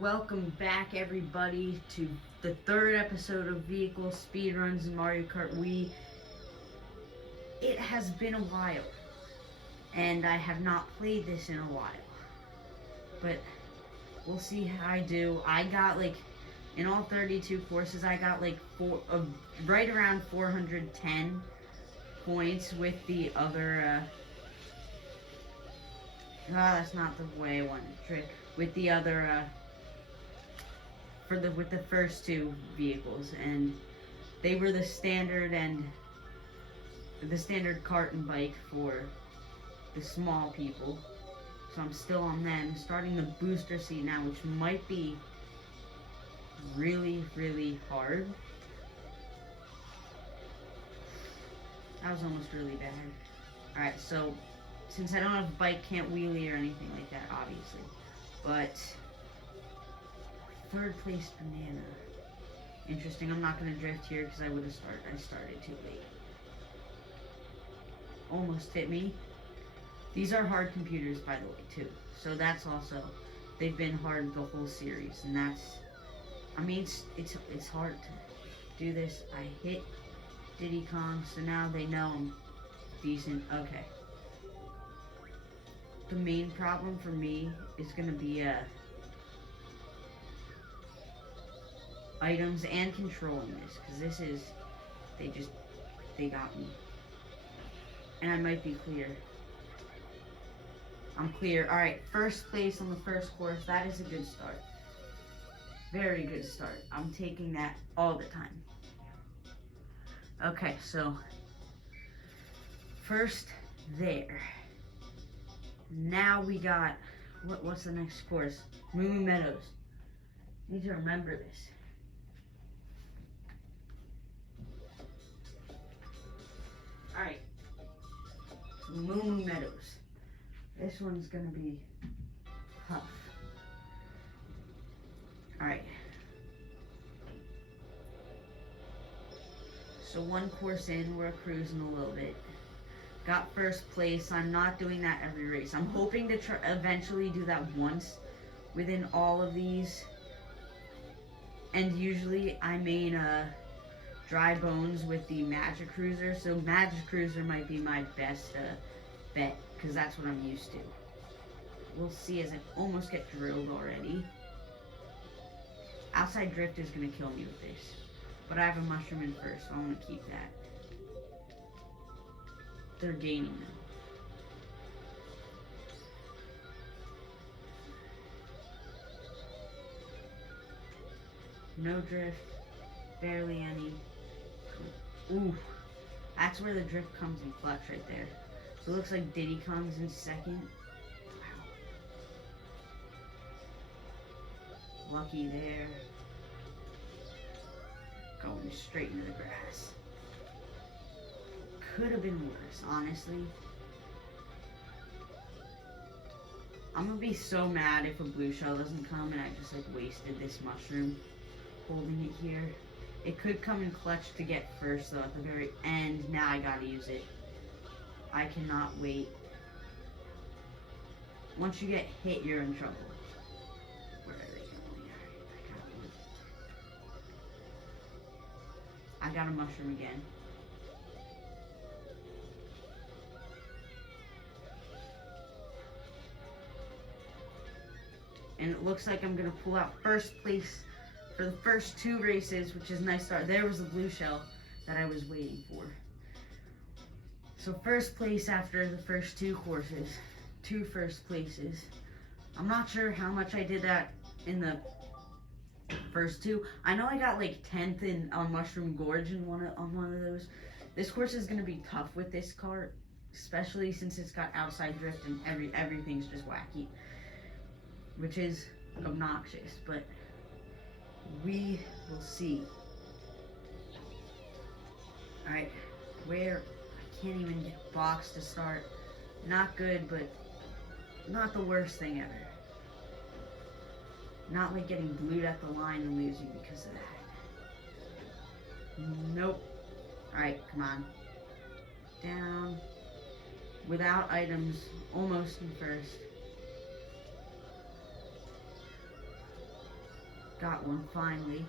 Welcome back, everybody, to the third episode of Vehicle Speedruns in Mario Kart Wii. It has been a while, and I have not played this in a while, but we'll see how I do. I got in all 32 courses, I got right around 410 points with the other, that's not the way I wanted to trick. With the other, with the first two vehicles, and they were the standard cart and bike for the small people. So I'm still on them, starting the booster seat now, which might be really, really hard. That was almost really bad. Alright, so since I don't have a bike, can't wheelie or anything like that, obviously. But third place banana. Interesting. I'm not going to drift here because I started too late. Almost hit me. These are hard computers, by the way, too. So that's also, they've been hard the whole series, and that's, I mean, it's hard to do this. I hit Diddy Kong, so now they know I'm decent. Okay. The main problem for me is going to be items and controlling this, because this is, they got me. And I might be clear. I'm clear. Alright, first place on the first course. That is a good start. Very good start. I'm taking that all the time. Okay, so first there. Now we got, what's the next course? Moo Moo Meadows. Need to remember this. Alright. Moo Moo Meadows. This one's gonna be tough. Alright. So one course in, we're cruising a little bit. Got first place. I'm not doing that every race. I'm hoping to eventually do that once within all of these. And usually I main Dry Bones with the Magic Cruiser. So Magic Cruiser might be my best bet, because that's what I'm used to. We'll see as I almost get drilled already. Outside Drift is going to kill me with this. But I have a mushroom in first, so I'm going to keep that. They're gaining now. No drift. Barely any. Ooh. That's where the drift comes in clutch right there. So it looks like Diddy Kong's in second. Wow. Lucky there. Going straight into the grass. Could have been worse, honestly. I'm gonna be so mad if a blue shell doesn't come and I just wasted this mushroom holding it here. It could come in clutch to get first though at the very end. Now I gotta use it. I cannot wait. Once you get hit, you're in trouble. Where are they going? I got a mushroom again. And it looks like I'm going to pull out first place for the first two races, which is a nice start. There was the blue shell that I was waiting for. So first place after the first two courses. 2 first places. I'm not sure how much I did that in the first two. I know I got 10th on Mushroom Gorge on one of those. This course is going to be tough with this cart, especially since it's got outside drift and everything's just wacky, which is obnoxious, but we will see. Alright, where I can't even get a box to start. Not good, but not the worst thing ever. Not like getting glued at the line and losing because of that. Nope. Alright, come on. Down. Without items, almost in first. Got one finally.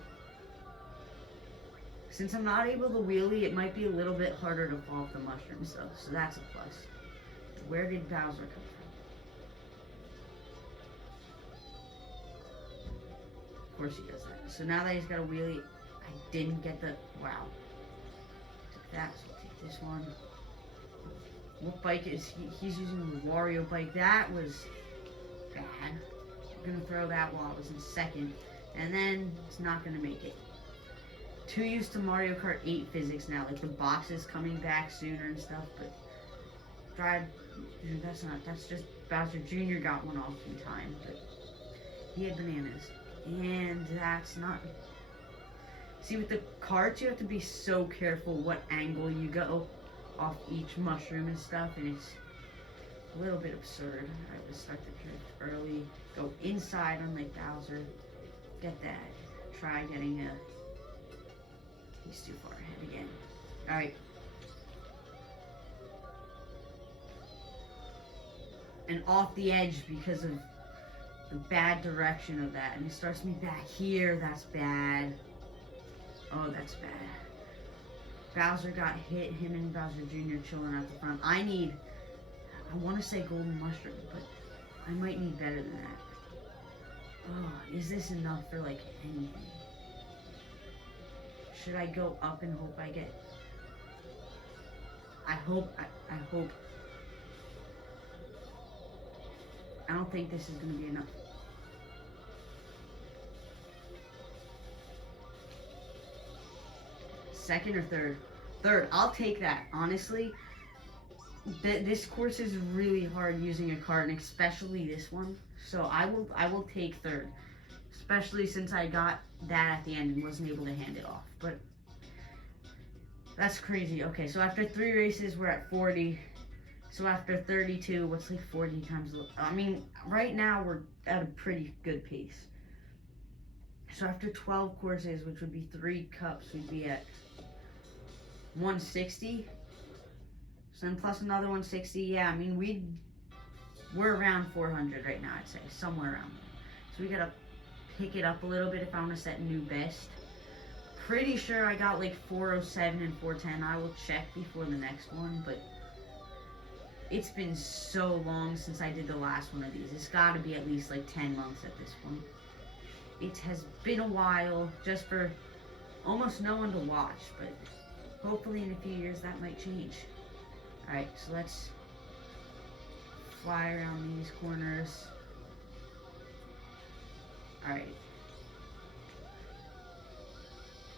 Since I'm not able to wheelie, it might be a little bit harder to fall off the mushrooms though, so that's a plus. Where did Bowser come from? Of course he does that. So now that he's got a wheelie, I didn't get the, wow. Took that, so I'll take this one. What bike is he's using the Wario bike? That was bad. I'm gonna throw that while I was in second, and then it's not gonna make it. Too used to Mario Kart 8 physics now, like the boxes coming back sooner and stuff, but that's just Bowser Jr. got one off in time, but he had bananas. And that's not, see with the carts you have to be so careful what angle you go off each mushroom and stuff, and it's a little bit absurd. Alright, let's start the drift early, go inside unlike Bowser, get that, try getting a, he's too far ahead again. Alright. And off the edge because of the bad direction of that, and it starts me back here, that's bad. Oh, that's bad. Bowser got hit, him and Bowser Jr. chilling at the front. I want to say golden mushroom, but I might need better than that. Oh, is this enough for like anything? Should I go up and hope I get, I hope. I don't think this is going to be enough. Second or third? Third. I'll take that. Honestly, this course is really hard using a cart, and especially this one. So I will take third, especially since I got that at the end and wasn't able to hand it off. But that's crazy. Okay, so after 3 races, we're at 40. So after 32, what's like 40 times? I mean, right now we're at a pretty good pace. So after 12 courses, which would be 3 cups, we'd be at 160. So then plus another 160. Yeah, I mean we're around 400 right now. I'd say somewhere around there. So we gotta pick it up a little bit if I want to set a new best. Pretty sure I got like 407 and 410. I will check before the next one, but it's been so long since I did the last one of these. It's got to be at least like 10 months at this point. It has been a while just for almost no one to watch, but hopefully in a few years that might change. Alright, so let's fly around these corners. Alright.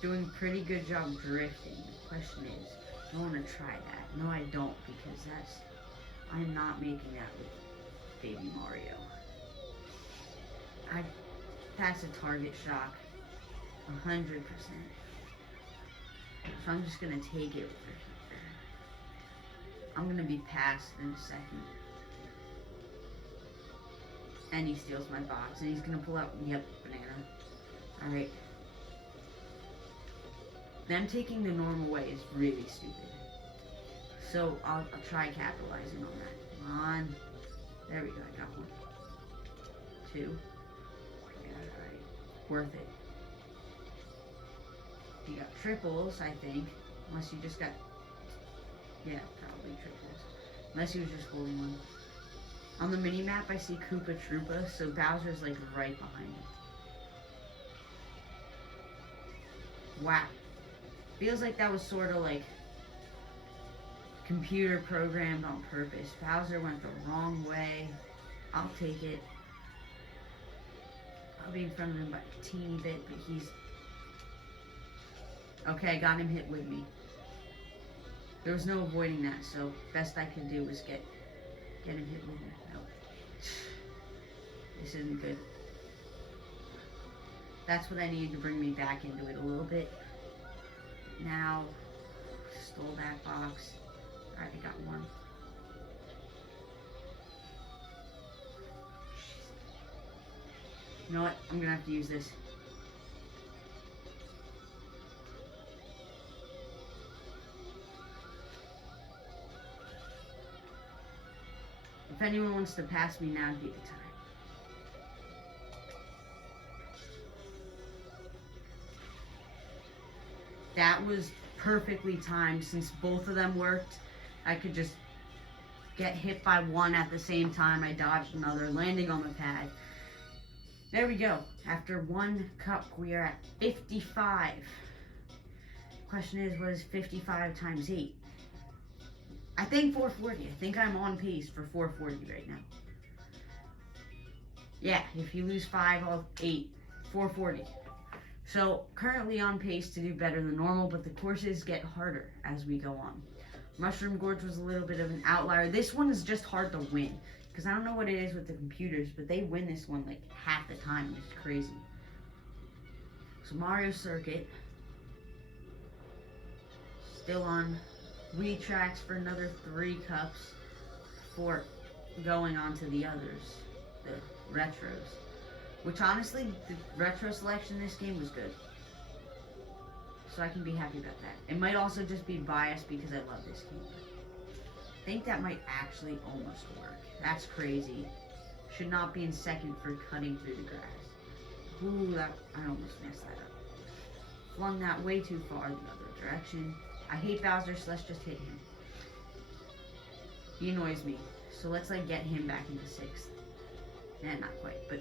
Doing a pretty good job drifting. The question is, do I want to try that? No, I don't, because I'm not making that with Baby Mario. That's a target shock. 100%. So I'm just gonna take it with her. I'm gonna be passed in a second. And he steals my box, and he's gonna pull out, yep, banana. Alright. Them taking the normal way is really stupid. So I'll try capitalizing on that. Come on. There we go, I got 1. 2. Yeah, alright. Worth it. You got triples, I think. Unless you just got, yeah, probably triples. Unless he was just holding one. On the mini map, I see Koopa Troopa, so Bowser's like right behind him. Wow. Feels like that was sort of like computer programmed on purpose. Bowser went the wrong way. I'll take it. I'll be in front of him by a teeny bit, but he's... Okay, I got him hit with me. There was no avoiding that, so best I could do was get him hit with me. No. This isn't good. That's what I needed to bring me back into it a little bit. Now, stole that box. Alright, I got 1. You know what? I'm gonna have to use this. If anyone wants to pass me, now would be the time. that was perfectly timed. Since both of them worked, I could just get hit by one at the same time. I dodged another, landing on the pad. There we go. After one cup, we are at 55. Question is, what is 55 times 8? I think 440. I think I'm on pace for 440 right now. Yeah, if you lose 5 of 8, 440. So currently on pace to do better than normal, but the courses get harder as we go on. Mushroom Gorge was a little bit of an outlier. This one is just hard to win, because I don't know what it is with the computers, but they win this one like half the time. It's crazy. So Mario Circuit, still on retracks for another 3 cups before going on to the others, the retros. Which honestly, the retro selection in this game was good. So I can be happy about that. It might also just be biased because I love this game. I think that might actually almost work. That's crazy. Should not be in second for cutting through the grass. Ooh, I almost messed that up. Flung that way too far the other direction. I hate Bowser, so let's just hit him. He annoys me. So let's like get him back into 6th. Nah, not quite, but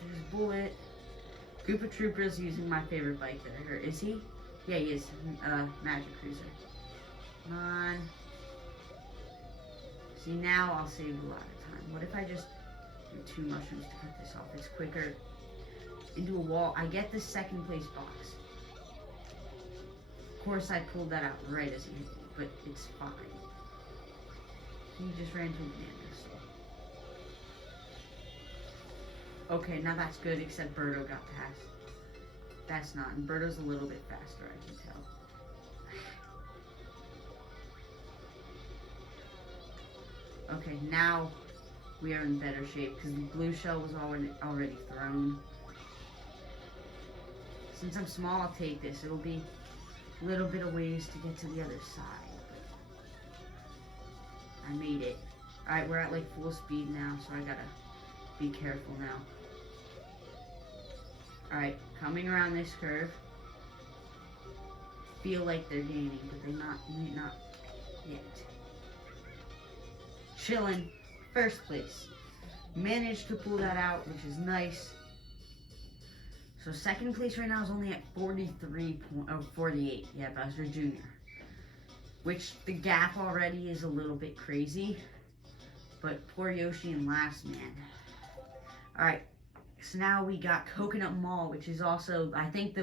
there's Bullet. Koopa Trooper's using my favorite bike that I heard. Is he? Yeah, he is. Magic Cruiser. Come on. See, now I'll save a lot of time. What if I just do 2 mushrooms to cut this off? It's quicker. Into a wall. I get the 2nd place box. Of course, I pulled that out right as he hit me, but it's fine. He just ran to a banana. Okay, now that's good, except Birdo got past. That's not, and Birdo's a little bit faster, I can tell. Okay, now we are in better shape, because the blue shell was already thrown. Since I'm small, I'll take this. It'll be a little bit of ways to get to the other side. But I made it. Alright, we're at like full speed now, so I gotta be careful now. Alright, coming around this curve. Feel like they're gaining, but they may not yet. Chillin', 1st place. Managed to pull that out, which is nice. So 2nd place right now is only at 48. Yeah, Bowser Jr. Which the gap already is a little bit crazy. But poor Yoshi in last, man. Alright, so now we got Coconut Mall, which is also, I think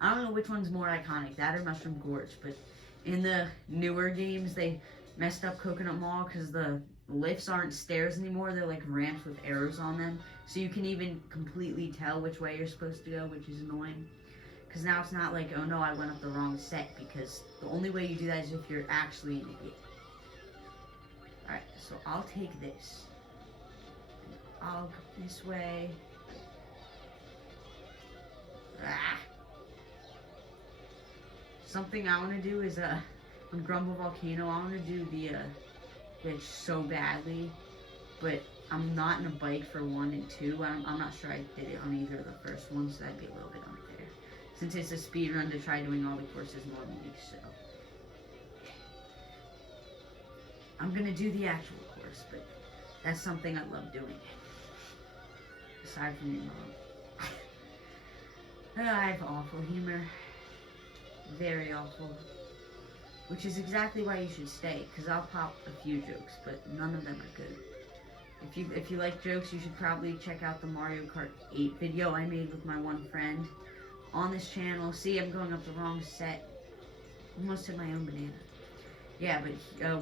I don't know which one's more iconic, that or Mushroom Gorge, but in the newer games, they messed up Coconut Mall because the lifts aren't stairs anymore, they're like ramps with arrows on them, so you can even completely tell which way you're supposed to go, which is annoying. Because now it's not like, oh no, I went up the wrong set, because the only way you do that is if you're actually an idiot. Alright, so I'll take this. I'll go this way. Ah. Something I want to do is, on Grumble Volcano, I want to do the, glitch so badly, but I'm not in a bike for 1 and 2. I'm not sure I did it on either of the first ones, so that'd be a little bit unfair. Since it's a speed run to try doing all the courses normally, so. I'm gonna do the actual course, but that's something I love doing. Aside from your mom. I have awful humor. Very awful. Which is exactly why you should stay, because I'll pop a few jokes, but none of them are good. If you like jokes, you should probably check out the Mario Kart 8 video I made with my one friend on this channel. See, I'm going up the wrong set. Almost hit my own banana. Yeah, but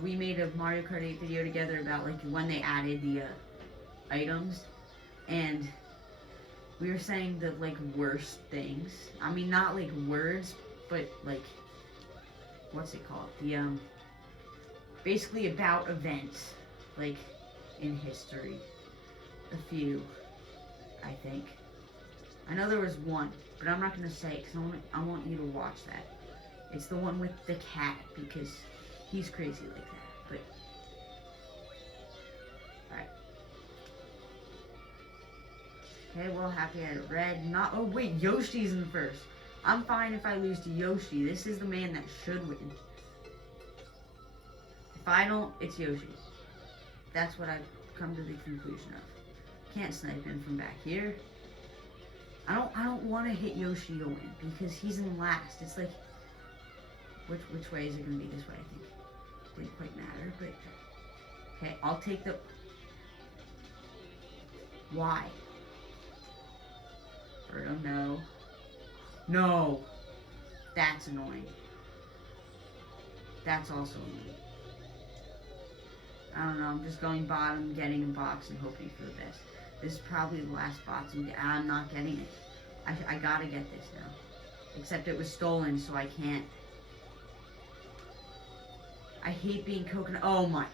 we made a Mario Kart 8 video together about like when they added the items, and we were saying the like worst things. I mean, not like words, but like, what's it called? The basically about events like in history. A few, I think. I know there was one, but I'm not gonna say it because I want you to watch that. It's the one with the cat, because he's crazy like that. But alright. Okay, well, happy I had a red. Not. Oh, wait, Yoshi's in first. I'm fine if I lose to Yoshi. This is the man that should win. If I don't, it's Yoshi. That's what I've come to the conclusion of. Can't snipe him from back here. I don't want to hit Yoshi to win because he's in last. It's like, which way is it going to be? This way, I think. Didn't quite matter, but okay, I'll take the. Why? Birdo, no. No! That's annoying. That's also annoying. I don't know, I'm just going bottom, getting a box, and hoping for the best. This is probably the last box I'm not getting it. I gotta get this now. Except it was stolen, so I can't. I hate being coconut. Oh my.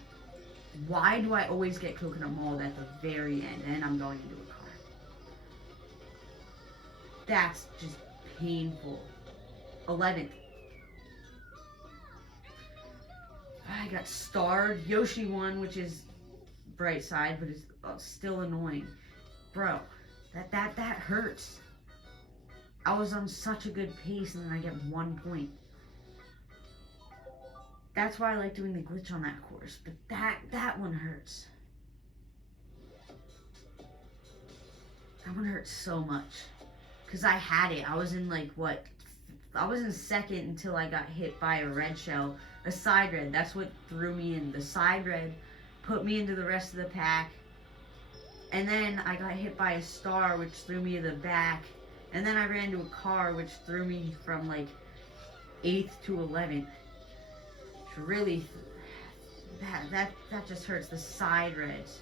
Why do I always get coconut mold at the very end? And I'm going into a car. That's just painful. 11th. I got starred. Yoshi won, which is bright side, but it's still annoying. Bro, that hurts. I was on such a good pace and then I get 1 point. That's why I like doing the glitch on that course, but that one hurts. That one hurts so much. Because I had it. I was in like, what? I was in second until I got hit by a red shell. A side red. That's what threw me in. The side red put me into the rest of the pack. And then I got hit by a star, which threw me to the back. And then I ran into a car, which threw me from like 8th to 11th. Which really, that just hurts. The side reds.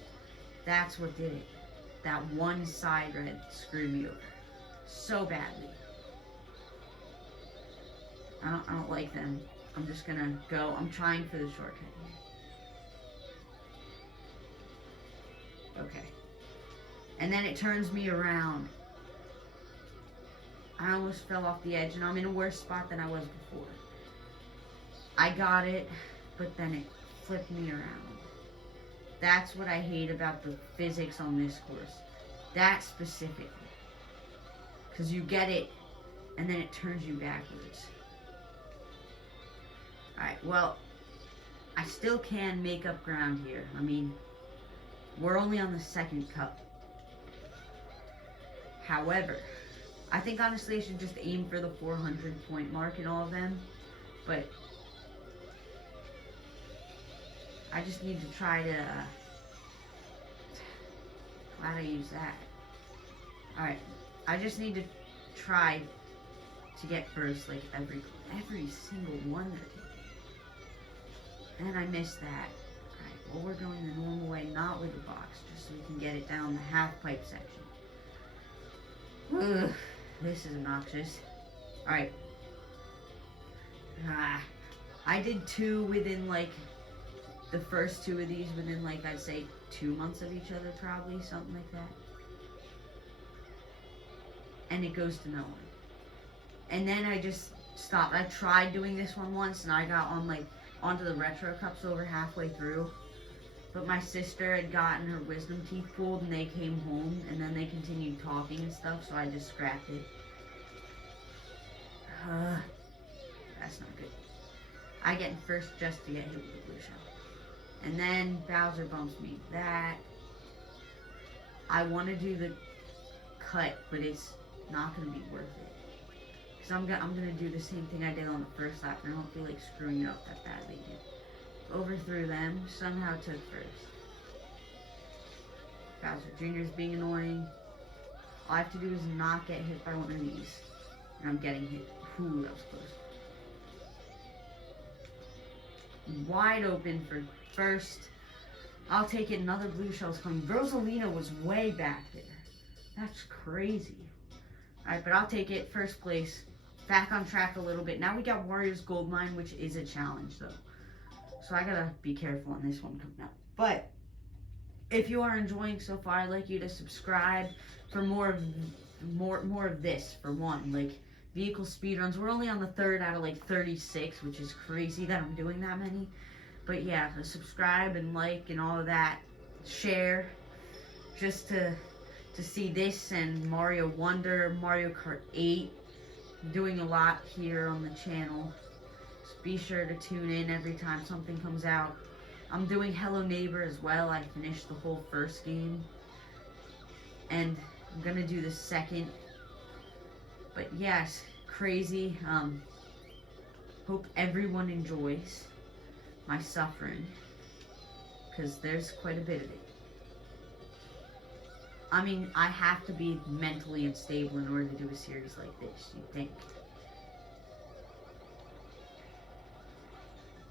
That's what did it. That one side red screwed me over. So badly. I don't like them. I'm just gonna go. I'm trying for the shortcut here. Okay. And then it turns me around. I almost fell off the edge and I'm in a worse spot than I was before. I got it, but then it flipped me around. That's what I hate about the physics on this course. That specifically. Because you get it, and then it turns you backwards. Alright, well, I still can make up ground here. I mean, we're only on the second cup. However, I think honestly I should just aim for the 400 point mark in all of them. But I just need to try to... Glad I used that. Alright. I just need to try to get first, like, every single one they're taking. And I missed that. Alright, well, we're going the normal way, not with the box, just so we can get it down the half-pipe section. Ugh, this is obnoxious. Alright. I did 2 within, like, the first 2 of these within, like, I'd say 2 months of each other, probably, something like that. And it goes to no one. And then I just stopped. I tried doing this one once and I got on like onto the retro cups over halfway through. But my sister had gotten her wisdom teeth pulled and they came home and then they continued talking and stuff, so I just scrapped it. That's not good. I get in first just to get hit with the blue shell. And then Bowser bumps me. That I want to do the cut, but it's not going to be worth it. Because I'm gonna do the same thing I did on the first lap, and I don't feel like screwing it up that badly again. Overthrew them, somehow took first. Bowser Jr.'s being annoying. All I have to do is not get hit by one of these. And I'm getting hit. Ooh, that was close. Wide open for first. I'll take it. Another blue shell's coming. Rosalina was way back there. That's crazy. Alright, but I'll take it. First place. Back on track a little bit. Now we got Warriors Gold Mine, which is a challenge, though. So I gotta be careful on this one coming up. But if you are enjoying so far, I'd like you to subscribe for more of this, for one. Like, vehicle speedruns. We're only on the 3rd out of, like, 36, which is crazy that I'm doing that many. But yeah, subscribe and like and all of that. Share. Just to to see this and Mario Wonder, Mario Kart 8. I'm doing a lot here on the channel. So be sure to tune in every time something comes out. I'm doing Hello Neighbor as well. I finished the whole first game. And I'm gonna do the second. But yes, crazy. Hope everyone enjoys my suffering, because there's quite a bit of it. I mean, I have to be mentally unstable in order to do a series like this, you'd think.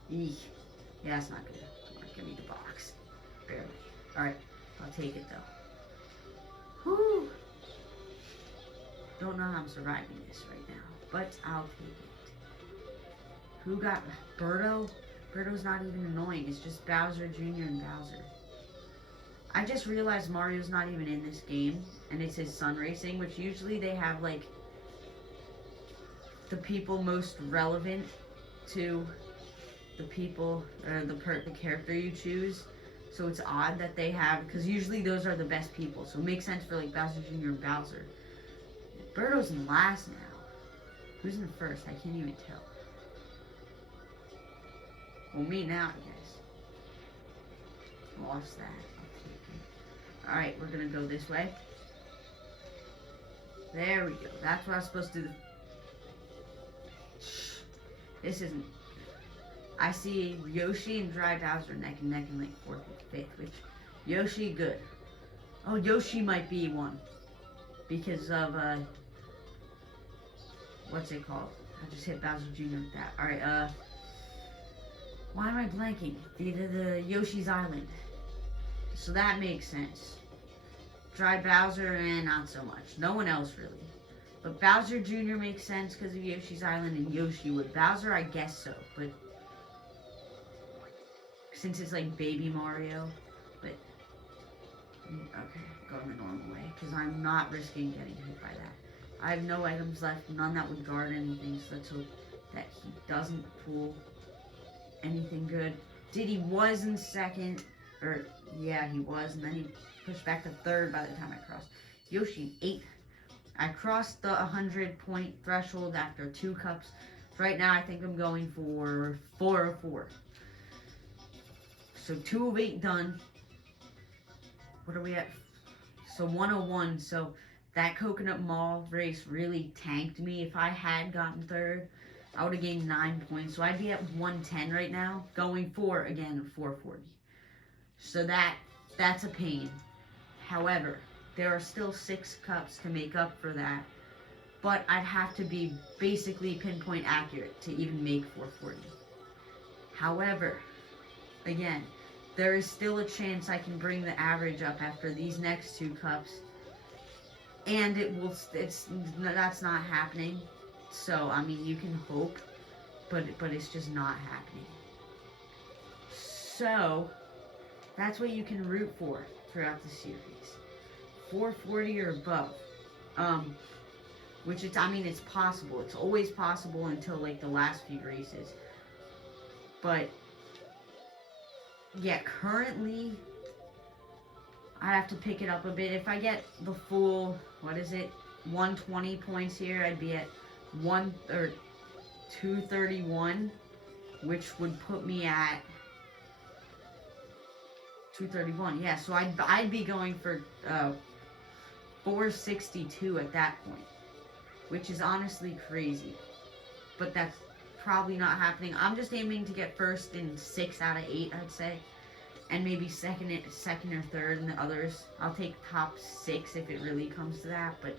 Eek. Yeah, that's not good. Come on, give me the box. Barely. Alright, I'll take it though. Whew. Don't know how I'm surviving this right now, but I'll take it. Who got Birdo? Birdo's not even annoying. It's just Bowser Jr. and Bowser. I just realized Mario's not even in this game, and it's his son racing, which usually they have like the people most relevant to the people or the character you choose. So it's odd that they have, because usually those are the best people. So it makes sense for like Bowser Jr. and Bowser. Birdo's in last now. Who's in first? I can't even tell. Well, me now, I guess. Lost that. I'll take it. Alright, we're gonna go this way. There we go. That's what I was supposed to do. This isn't good. I see Yoshi and Dry Bowser neck and neck in like 4th and 5th, which Yoshi, good. Oh, Yoshi might be one. Because of, what's it called? I just hit Bowser Jr. with that. Alright, why am I blanking? The Yoshi's Island. So that makes sense. Dry Bowser, and not so much. No one else really. But Bowser Jr. makes sense because of Yoshi's Island, and Yoshi would. Bowser, I guess so, but since it's like Baby Mario, but okay, going the normal way because I'm not risking getting hit by that. I have no items left, none that would guard anything, so let's hope that he doesn't pull anything good. Diddy was in second, or yeah, he was, and then he pushed back to third by the time I crossed. Yoshi, 8th. I crossed the 100-point threshold after 2 cups. Right now, I think I'm going for 4 of 4. So 2 of 8 done. What are we at? So 101. So that Coconut Mall race really tanked me. If I had gotten third, I would have gained 9 points. So I'd be at 110 right now, going for, again, 440. So that's a pain. However, there are still 6 cups to make up for that. But I'd have to be basically pinpoint accurate to even make 440. However, again, there is still a chance I can bring the average up after these next 2 cups. And that's not happening. So, I mean, you can hope, but it's just not happening. So, that's what you can root for throughout the series. 440 or above. Which it's possible. It's always possible until like the last few races. But yeah, currently I have to pick it up a bit. If I get the full, 120 points here, I'd be at 231, which would put me at 231. Yeah, so I'd be going for 462 at that point, which is honestly crazy, but that's probably not happening. I'm just aiming to get first in 6 out of 8, I'd say, and maybe second or third in the others. I'll take top 6 if it really comes to that, but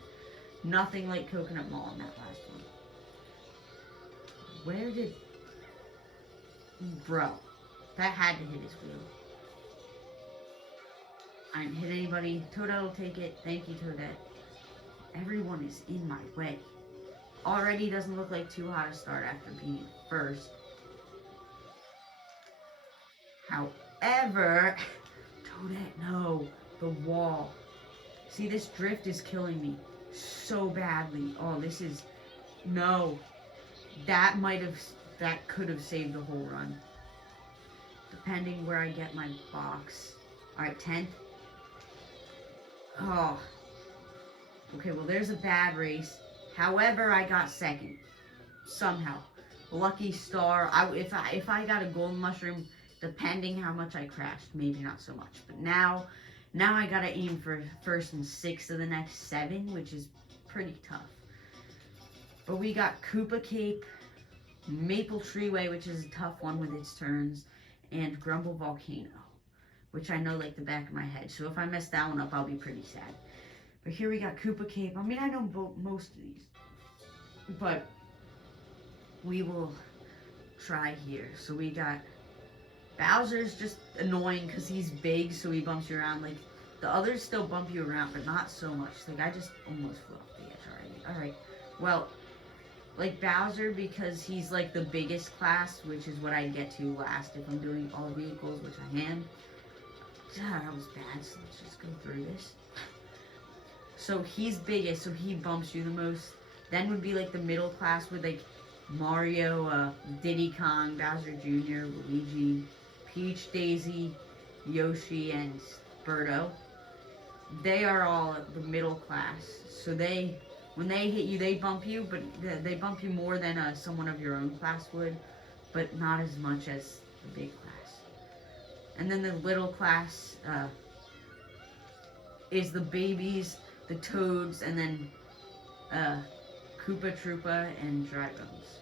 nothing like Coconut Mall in that last one. Where did... Bro, that had to hit his wheel. I didn't hit anybody. Toadette will take it. Thank you, Toadette. Everyone is in my way. Already doesn't look like too hot a start after being first. However, Toadette, no. The wall. See, this drift is killing me so badly. Oh, this is... No. That could have saved the whole run. Depending where I get my box. Alright, 10th. Oh, Okay, well, there's a bad race. However, I got second. Somehow. Lucky star. If I got a golden mushroom, depending how much I crashed, maybe not so much. But now I gotta aim for first and sixth of the next 7, which is pretty tough. But we got Koopa Cape, Maple Treeway, which is a tough one with its turns, and Grumble Volcano, which I know like the back of my head. So if I mess that one up, I'll be pretty sad. But here we got Koopa Cape. I mean, I know most of these, but we will try here. So we got Bowser's just annoying because he's big, so he bumps you around. Like, the others still bump you around, but not so much. Like, I just almost flew off the edge already. Alright, well, like Bowser, because he's like the biggest class, which is what I get to last if I'm doing all vehicles, which I am. God, that was bad, so let's just go through this. So he's biggest, so he bumps you the most. Then would be like the middle class with like Mario, Diddy Kong, Bowser Jr., Luigi, Peach, Daisy, Yoshi, and Birdo. They are all the middle class. So when they hit you, they bump you, but they bump you more than someone of your own class would, but not as much as the big class. And then the little class is the babies, the toads, and then Koopa Troopa and Dry Bones.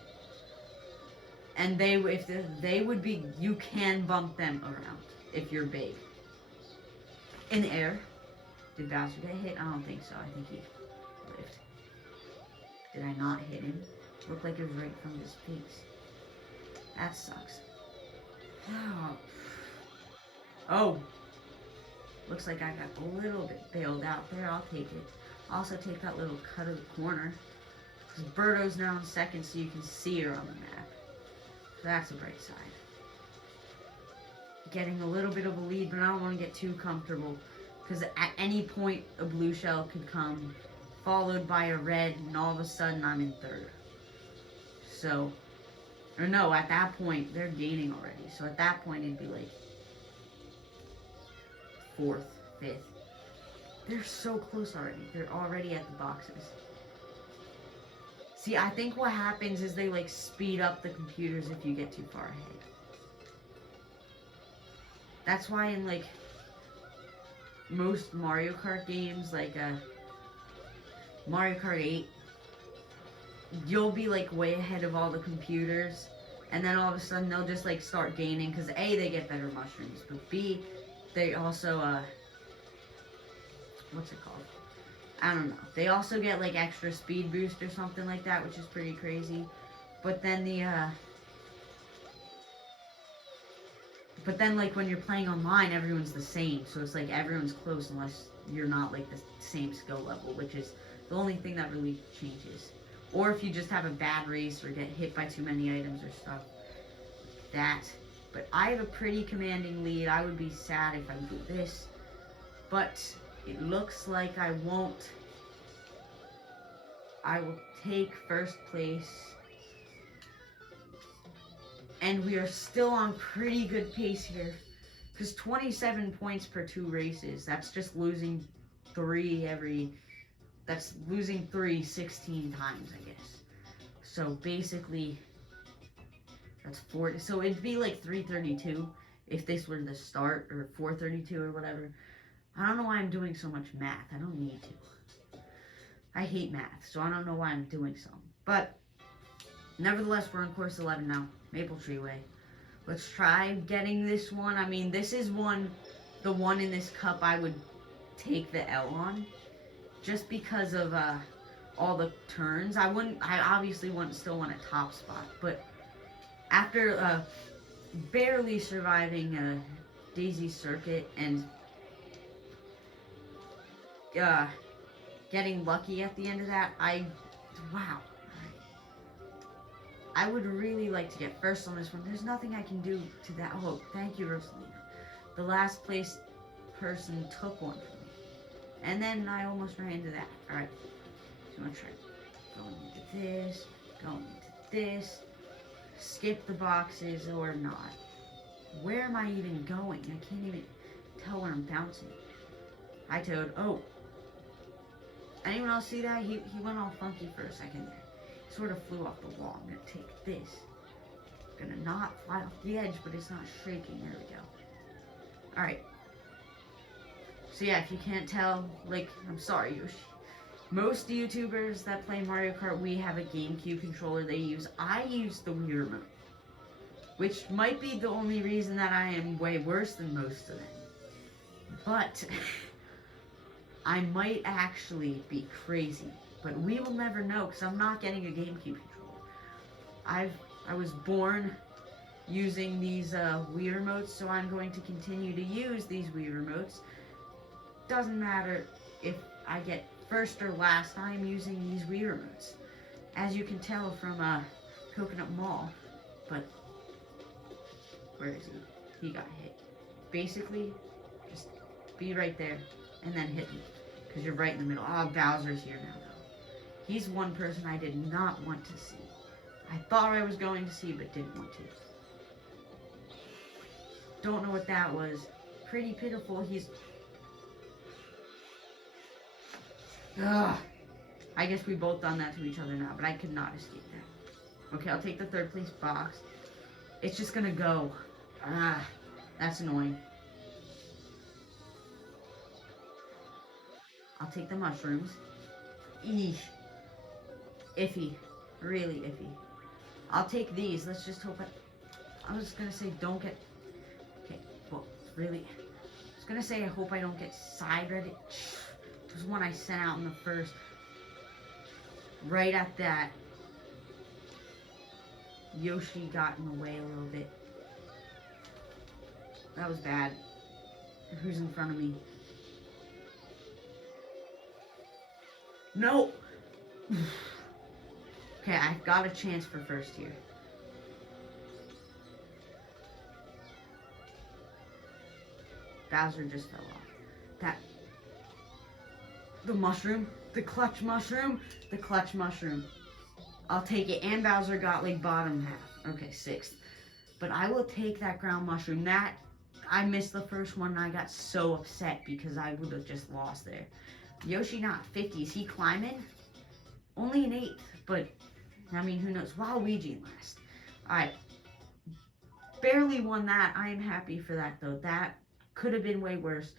And they would be, you can bump them around if you're big. In the air. Did Bowser get hit? I don't think so. I think he lived. Did I not hit him? Looked like it was right from his face. That sucks. Oh. Looks like I got a little bit bailed out there. I'll take it. Also take that little cut of the corner. Because Birdo's now in second, so you can see her on the map. So that's a bright side. Getting a little bit of a lead, but I don't want to get too comfortable. Because at any point, a blue shell could come, followed by a red, and all of a sudden, I'm in third. So, or no, at that point, they're gaining already. So at that point, it'd be like fourth, fifth. They're so close already. They're already at the boxes. See, I think what happens is they like speed up the computers if you get too far ahead. That's why in like most Mario Kart games, like Mario Kart 8, you'll be like way ahead of all the computers, and then all of a sudden they'll just like start gaining because A, they get better mushrooms, but B, they also what's it called? I don't know. They also get like extra speed boost or something like that, which is pretty crazy. But then but then like when you're playing online, everyone's the same. So it's like everyone's close unless you're not like the same skill level, which is the only thing that really changes. Or if you just have a bad race or get hit by too many items or stuff. That. But I have a pretty commanding lead. I would be sad if I do this. But it looks like I won't. I will take first place. And we are still on pretty good pace here. Because 27 points per 2 races. That's just losing 3 that's losing 3 16 times, I guess. So basically, that's 40. So it'd be like 332 if this were the start, or 432 or whatever. I don't know why I'm doing so much math. I don't need to. I hate math, so I don't know why I'm doing some. But nevertheless, we're on course 11 now. Maple Treeway. Let's try getting this one. I mean, this is the one in this cup I would take the L on. Just because of all the turns. I obviously wouldn't still want a top spot. But after barely surviving Daisy's circuit and getting lucky at the end of that, wow. I would really like to get first on this one. There's nothing I can do to that. Oh, thank you, Rosalina. The last place person took one from me. And then I almost ran into that. Alright. So I'm going to try going into this, going into this, skip the boxes or not. Where am I even going? I can't even tell where I'm bouncing. Hi, Toad. Oh. Anyone else see that? He went all funky for a second there. He sort of flew off the wall. I'm gonna take this. Gonna not fly off the edge, but it's not shaking. There we go. Alright. So yeah, if you can't tell, like, I'm sorry, Yoshi. Most YouTubers that play Mario Kart, we have a GameCube controller they use. I use the Wii Remote, which might be the only reason that I am way worse than most of them. But I might actually be crazy. But we will never know, because I'm not getting a GameCube controller. I was born using these Wii Remotes, so I'm going to continue to use these Wii Remotes. Doesn't matter if I get first or last, I'm using these Wii Remotes. As you can tell from Coconut Mall. But where is he? He got hit. Basically, just be right there and then hit me, because you're right in the middle. Oh, Bowser's here now, though. He's one person I did not want to see. I thought I was going to see, but didn't want to. Don't know what that was. Pretty pitiful. He's... Ugh. I guess we both done that to each other now, but I could not escape that. Okay, I'll take the third place box. It's just gonna go. Ah, that's annoying. I'll take the mushrooms. Eesh. Iffy. Really iffy. I'll take these. Let's just hope I was gonna say don't get... Okay, well, really... I was gonna say I hope I don't get side-redded. It was one I sent out in the first... Right at that. Yoshi got in the way a little bit. That was bad. Who's in front of me? No! Okay, I've got a chance for first here. Bowser just fell off. That... The mushroom. The clutch mushroom. The clutch mushroom. I'll take it. And Bowser got like bottom half. Okay, sixth. But I will take that ground mushroom. That... I missed the first one and I got so upset because I would have just lost there. Yoshi not 50. Is he climbing? Only an 8th. But, I mean, who knows? Waluigi in last. Alright. Barely won that. I am happy for that, though. That could have been way worse.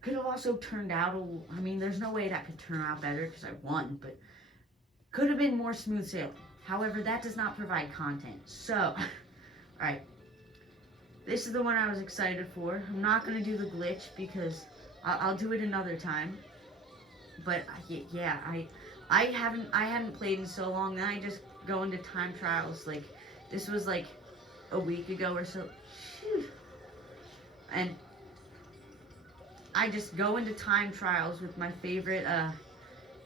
Could have also turned out, I mean, there's no way that could turn out better because I won, but could have been more smooth sailing. However, that does not provide content. So, alright. This is the one I was excited for. I'm not going to do the glitch because I'll do it another time. But, yeah, I hadn't played in so long. Then I just go into time trials. Like, this was like a week ago or so. And I just go into time trials with my favorite,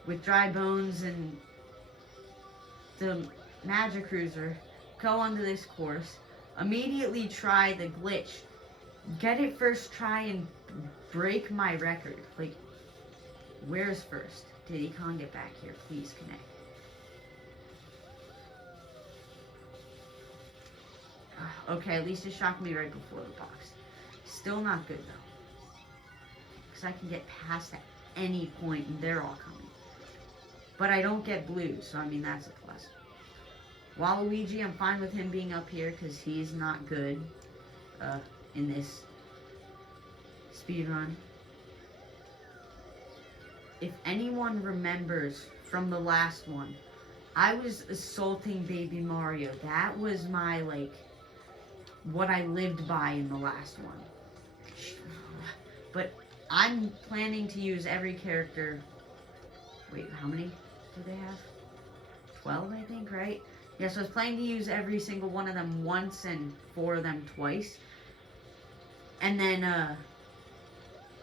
with Dry Bones and the Magic Cruiser. Go onto this course. Immediately try the glitch. Get it first try and break my record. Like, where's first? Diddy Kong, get back here. Please connect. Okay, at least it shocked me right before the box. Still not good, though. Because I can get past at any point and they're all coming. But I don't get blue, so I mean, that's a plus. Waluigi, I'm fine with him being up here because he's not good in this speedrun. If anyone remembers from the last one, I was assaulting Baby Mario. That was my, like, what I lived by in the last one. But I'm planning to use every character. Wait, how many do they have? 12, I think, right? Yeah, so I was planning to use every single one of them once and 4 of them twice. And then,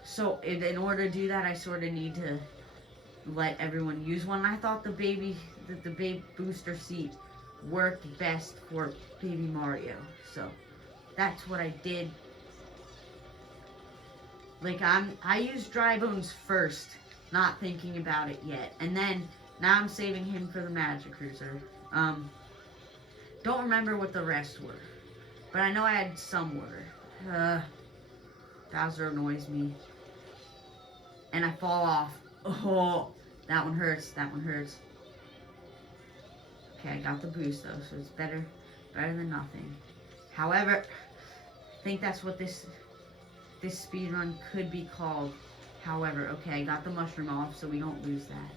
so in order to do that, I sort of need to let everyone use one. I thought the baby booster seat worked best for Baby Mario. So that's what I did. Like, I used Dry Bones first, not thinking about it yet. And then, now I'm saving him for the Magic Cruiser. Don't remember what the rest were. But I know I had some order. Bowser annoys me. And I fall off. Oh, That one hurts. That one hurts. Okay, I got the boost though, so it's better than nothing. However, I think that's what this speed run could be called. However, okay, I got the mushroom off, so we don't lose that.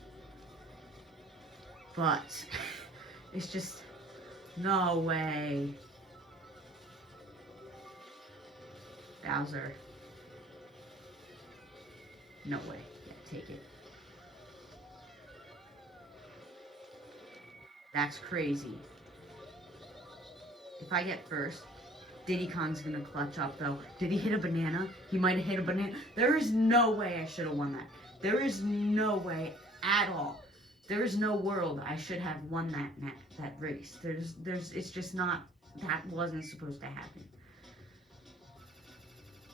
But it's just no way. Bowser. No way. Yeah, take it. That's crazy. If I get first, Diddy Kong's gonna clutch up though. Did he hit a banana? He might have hit a banana. There is no way I should have won that. There is no way at all. There is no world I should have won that race. It's just not, that wasn't supposed to happen.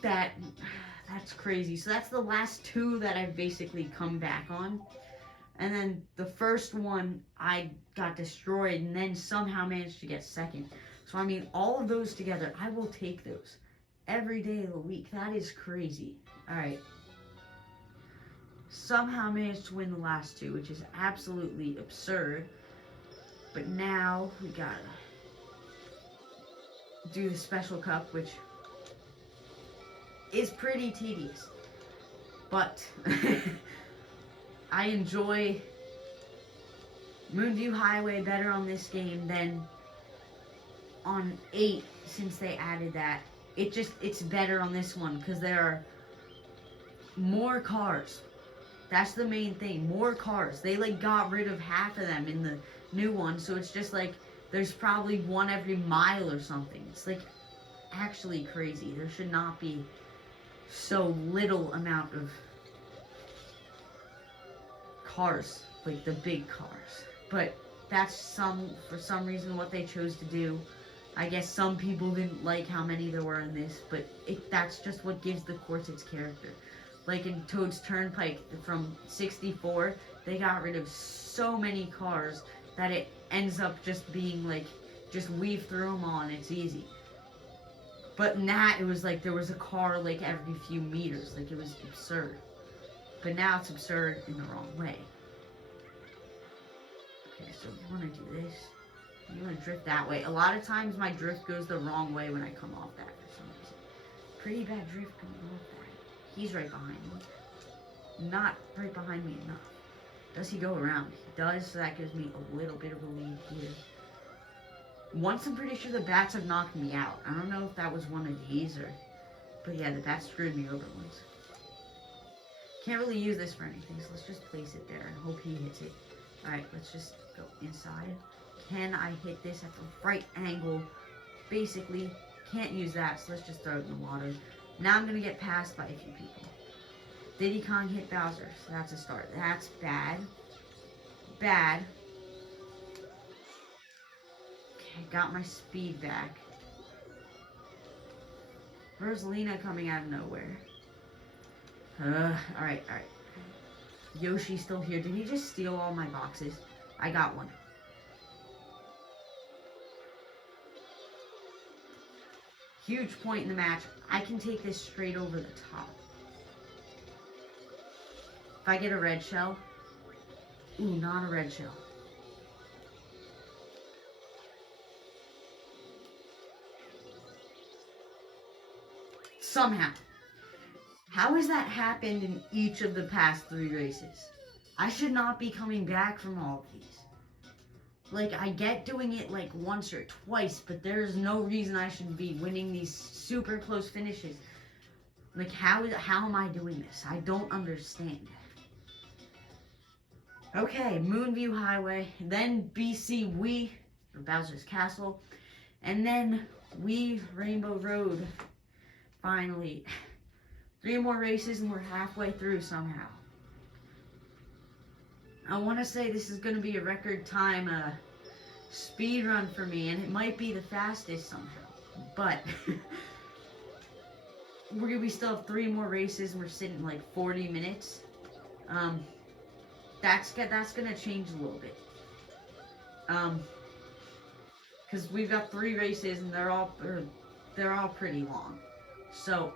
That's crazy. So that's the last two that I've basically come back on. And then the first one, I got destroyed and then somehow managed to get second. So I mean, all of those together, I will take those every day of the week. That is crazy. All right. Somehow managed to win the last two, which is absolutely absurd. But now we gotta do the special cup, which is pretty tedious. But I enjoy Moonview Highway better on this game than on 8 since they added that. It's better on this one because there are more cars. That's the main thing, more cars. They like got rid of half of them in the new one, so it's just like there's probably one every mile or something. It's like actually crazy. There should not be so little amount of cars, like the big cars. But that's for some reason what they chose to do. I guess some people didn't like how many there were in this, but that's just what gives the course its character. Like in Toad's Turnpike from 64, they got rid of so many cars that it ends up just being like, just weave through them all and it's easy. But in that, it was like there was a car like every few meters. Like it was absurd. But now it's absurd in the wrong way. Okay, so you want to do this. You want to drift that way. A lot of times my drift goes the wrong way when I come off that for some reason. Pretty bad drift coming off that. He's right behind me. Not right behind me enough. Does he go around? He does, so that gives me a little bit of a lead here. Once I'm pretty sure the bats have knocked me out. I don't know if that was one of these or... But yeah, the bats screwed me over once. Can't really use this for anything, so let's just place it there and hope he hits it. Alright, let's just go inside. Can I hit this at the right angle? Basically, can't use that, so let's just throw it in the water. Now I'm going to get passed by a few people. Diddy Kong hit Bowser, so that's a start. That's bad. Bad. Okay, got my speed back. Rosalina coming out of nowhere. Alright. Yoshi's still here. Did he just steal all my boxes? I got one. Huge point in the match. I can take this straight over the top. If I get a red shell. Ooh, not a red shell. Somehow. How has that happened in each of the past 3 races? I should not be coming back from all of these. Like, I get doing it like once or twice, but there's no reason I should be winning these super close finishes. Like, how am I doing this? I don't understand. Okay, Moonview Highway, then BC Wii, or Bowser's Castle, and then Wii Rainbow Road. Finally. 3 more races and we're halfway through somehow. I want to say this is going to be a record time speed run for me, and it might be the fastest somehow. But we still have 3 more races and we're sitting like 40 minutes. That's going to change a little bit. Because we've got 3 races and they're all pretty long. So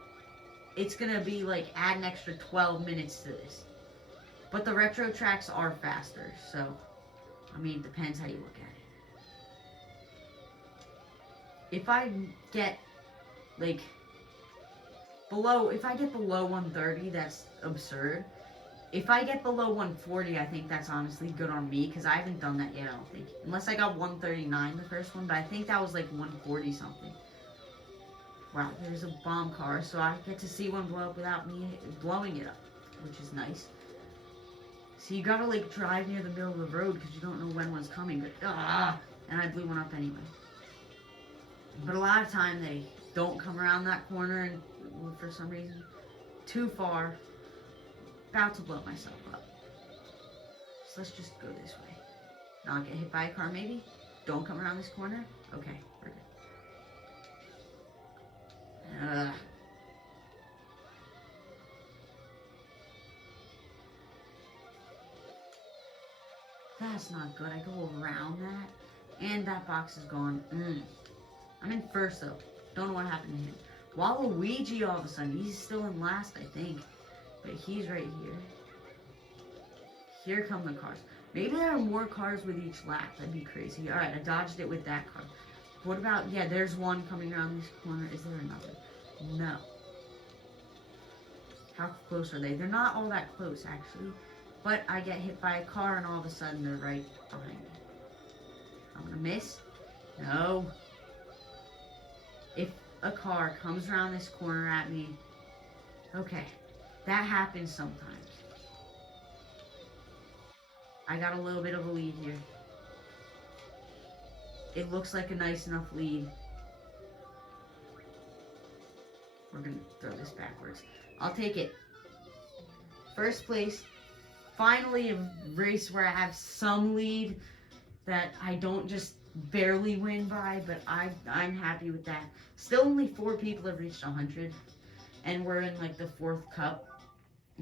it's going to be like add an extra 12 minutes to this. But the retro tracks are faster, so, I mean, it depends how you look at it. If I get, like, if I get below 130, that's absurd. If I get below 140, I think that's honestly good on me, because I haven't done that yet, I don't think. Unless I got 139 the first one, but I think that was like 140 something. Wow, there's a bomb car, so I get to see one blow up without me blowing it up, which is nice. So you gotta like drive near the middle of the road, because you don't know when one's coming, but and I blew one up anyway. But a lot of time they don't come around that corner, and for some reason, too far. About to blow myself up. So let's just go this way. Not get hit by a car maybe. Don't come around this corner. Okay, we're good. That's not good. I go around that. And that box is gone. I'm in first though. Don't know what happened to him. Waluigi all of a sudden. He's still in last, I think. But he's right here. Here come the cars. Maybe there are more cars with each lap. That'd be crazy. Alright, I dodged it with that car. What about, yeah, there's one coming around this corner. Is there another? No. How close are they? They're not all that close, actually. But I get hit by a car, and all of a sudden, they're right behind me. I'm gonna miss. No. If a car comes around this corner at me, okay. That happens sometimes. I got a little bit of a lead here. It looks like a nice enough lead. We're gonna throw this backwards. I'll take it. First place. Finally a race where I have some lead that I don't just barely win by, but I'm happy with that. Still only 4 people have reached 100. And we're in like the 4th cup,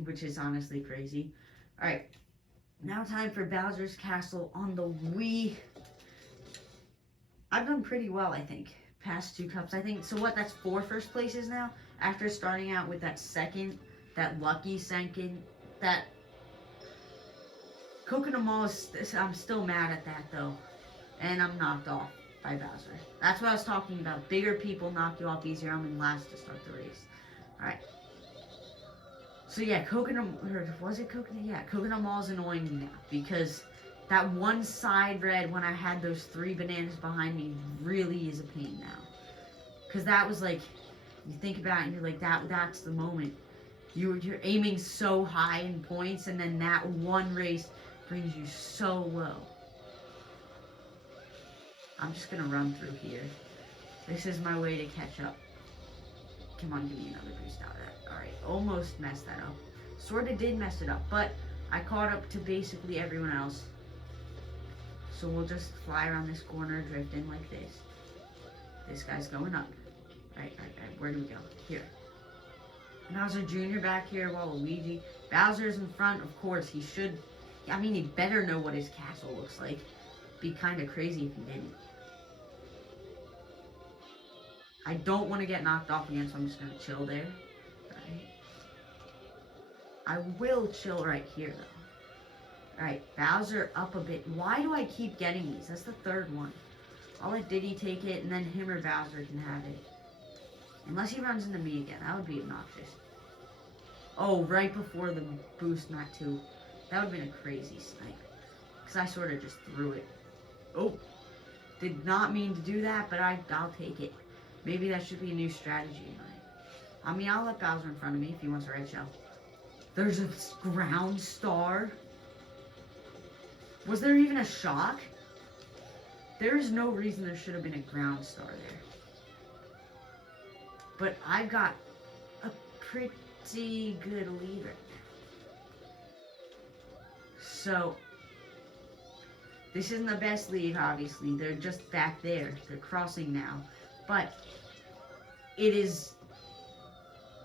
which is honestly crazy. Alright, now time for Bowser's Castle on the Wii. I've done pretty well, I think. Past 2 cups, I think. So what, that's 4 first places now? After starting out with that second, that lucky second, that Coconut Mall is, I'm still mad at that though. And I'm knocked off by Bowser. That's what I was talking about. Bigger people knock you off easier. I'm in last to start the race. Alright. So yeah, Coconut Mall is annoying me now, because that one side red when I had those 3 bananas behind me really is a pain now. Because that was like, you think about it and you're like, that's the moment. You're aiming so high in points, and then that one race brings you so low. I'm just gonna run through here. This is my way to catch up. Come on, give me another boost out of that. Alright, almost messed that up. Sorta did mess it up, but I caught up to basically everyone else. So we'll just fly around this corner, drift in like this. This guy's going up. Right, where do we go? Here. Bowser Jr. back here, Waluigi. Bowser's in front, of course, he should... I mean, he better know what his castle looks like. Be kind of crazy if he didn't. I don't want to get knocked off again, so I'm just going to chill there. Right. I will chill right here, though. Alright, Bowser up a bit. Why do I keep getting these? That's the 3rd one. I'll let Diddy take it, and then him or Bowser can have it. Unless he runs into me again. That would be obnoxious. Oh, right before the boost mat 2. That would have been a crazy snipe. Because I sort of just threw it. Oh. Did not mean to do that, but I'll take it. Maybe that should be a new strategy in mine. I mean, I'll let Bowser in front of me if he wants a red shell. There's a ground star. Was there even a shock? There is no reason there should have been a ground star there. But I've got a pretty good lead right now. So, this isn't the best lead, obviously. They're just back there. They're crossing now. But it is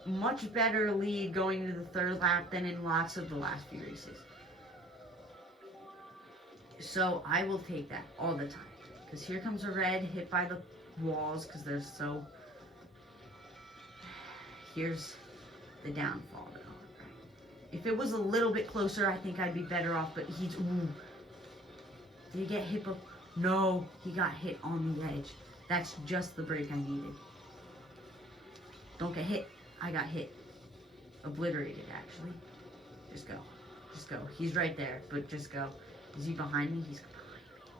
much better lead going into the 3rd lap than in lots of the last few races. So I will take that all the time. Because here comes a red hit by the walls because they're so... Here's the downfall though. If it was a little bit closer, I think I'd be better off, but he's, ooh. Did he get hit? No, he got hit on the edge. That's just the break I needed. Don't get hit. I got hit. Obliterated, actually. Just go. Just go. He's right there, but just go. Is he behind me? He's behind me.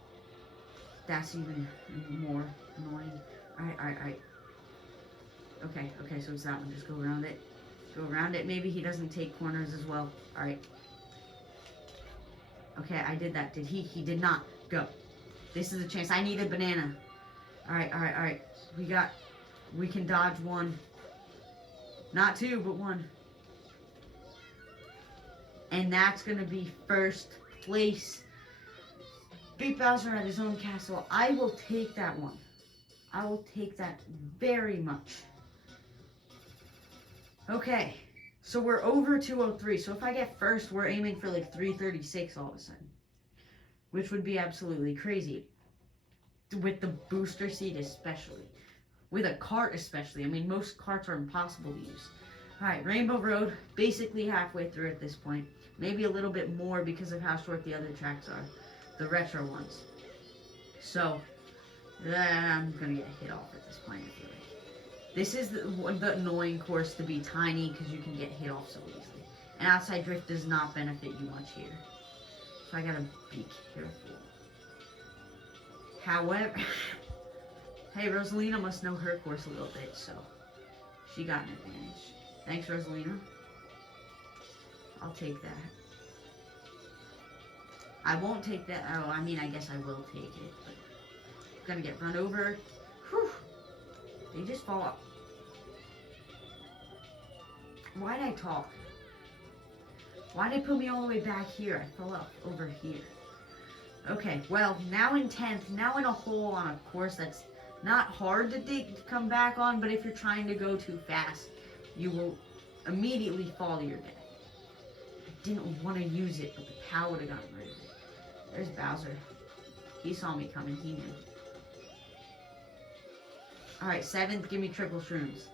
That's even more annoying. Alright, alright, alright. Okay, okay, so it's that one. Just go around it. Go around it. Maybe he doesn't take corners as well. Alright. Okay, I did that. Did he? He did not. Go. This is a chance. I need a banana. Alright, alright, alright. We can dodge one. Not two, but one. And that's going to be first place. Beat Bowser at his own castle. I will take that one. I will take that very much. Okay. So we're over 203. So if I get first, we're aiming for like 336 all of a sudden. Which would be absolutely crazy. With the booster seat especially. With a cart especially. I mean, most carts are impossible to use. Alright, Rainbow Road. Basically halfway through at this point. Maybe a little bit more because of how short the other tracks are. The retro ones. So, I'm going to get hit off at this point, I feel like. This is the annoying course to be tiny because you can get hit off so easily. And outside drift does not benefit you much here. So I got to be careful. However, hey, Rosalina must know her course a little bit, so she got an advantage. Thanks, Rosalina. I'll take that. I won't take that. Oh, I mean, I guess I will take it, but I'm gonna get run over. Whew. They just fall up. Why'd I talk? Why'd they put me all the way back here? I fell up over here. Okay, well, now in 10th, now in a hole on a course that's not hard to come back on, but if you're trying to go too fast, you will immediately fall to your death. I didn't want to use it, but the cow would have gotten rid of it. There's Bowser. He saw me coming, he knew. Alright, 7th, give me triple shrooms.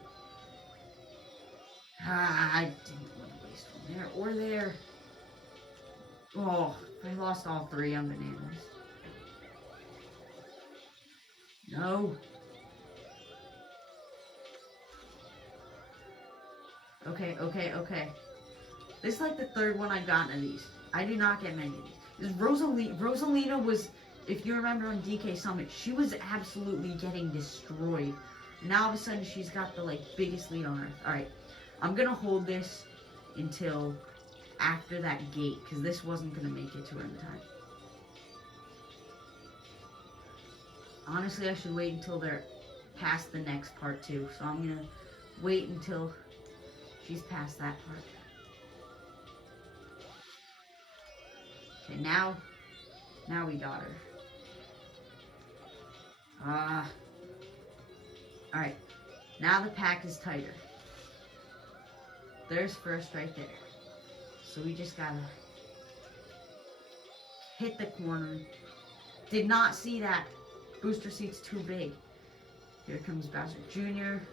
I didn't want to waste one there or there. Oh, I lost all 3 on bananas. No. Okay, okay, okay. This is like the 3rd one I've gotten of these. I did not get many of these. Rosalina was, if you remember on DK Summit, she was absolutely getting destroyed. Now all of a sudden she's got the like biggest lead on Earth. Alright, I'm gonna hold this until after that gate, because this wasn't gonna make it to her in time. Honestly, I should wait until they're past the next part too. So I'm gonna wait until she's past that part. Okay, now we got her. Alright, now the pack is tighter. There's first right there. So we just gotta hit the corner. Did not see that. Booster seat's too big. Here comes Bowser Jr.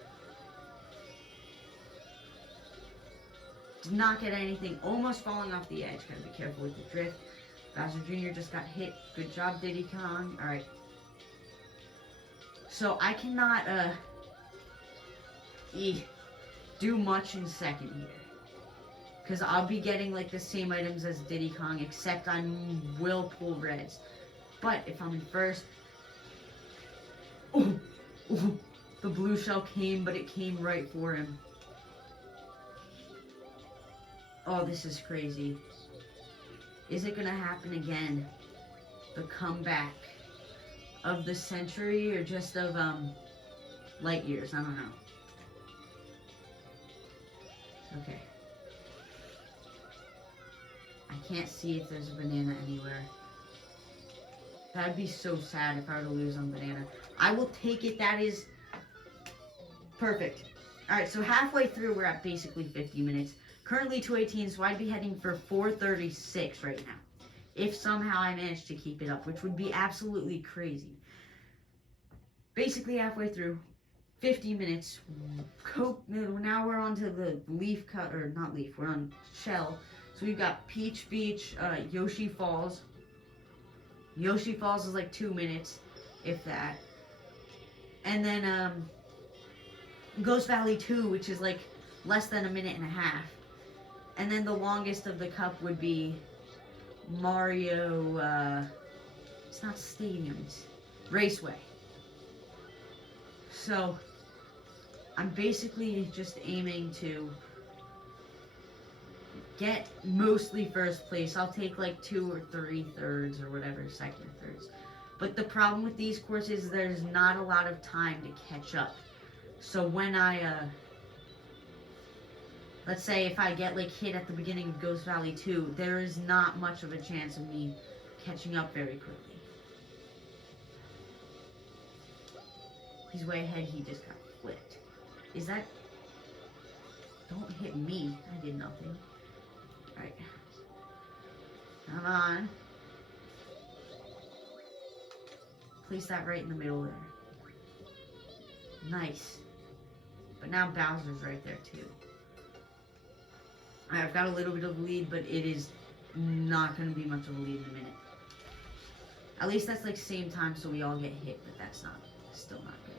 Did not get anything. Almost falling off the edge. Gotta be careful with the drift. Bowser Jr. just got hit. Good job, Diddy Kong. Alright. So I cannot do much in 2nd here. Because I'll be getting like the same items as Diddy Kong, except I will pull reds. But if I'm in 1st, the blue shell came, but it came right for him. Oh, this is crazy. Is it gonna happen again? The comeback of the century, or just of light years? I don't know. Okay. I can't see if there's a banana anywhere. That'd be so sad if I were to lose on banana. I will take it. That is perfect. Alright, so halfway through, we're at basically 50 minutes. Currently 2:18, so I'd be heading for 4:36 right now. If somehow I manage to keep it up, which would be absolutely crazy. Basically halfway through, 50 minutes. Now we're on to the leaf cut, or not leaf, we're on shell. So we've got Peach Beach, Yoshi Falls. Yoshi Falls is like 2 minutes, if that. And then Ghost Valley 2, which is like less than a minute and a half. And then the longest of the cup would be Mario, it's not Stadium, it's Raceway. So I'm basically just aiming to get mostly first place. I'll take like 2 or 3 thirds or whatever, second or thirds. But the problem with these courses is there's not a lot of time to catch up. So when let's say if I get like hit at the beginning of Ghost Valley 2, there is not much of a chance of me catching up very quickly. He's way ahead, he just got flipped. Is that... Don't hit me, I did nothing. Alright. Come on. Place that right in the middle there. Nice. But now Bowser's right there too. Alright, I've got a little bit of a lead, but it is not going to be much of a lead in a minute. At least that's like same time so we all get hit, but that's not, still not good.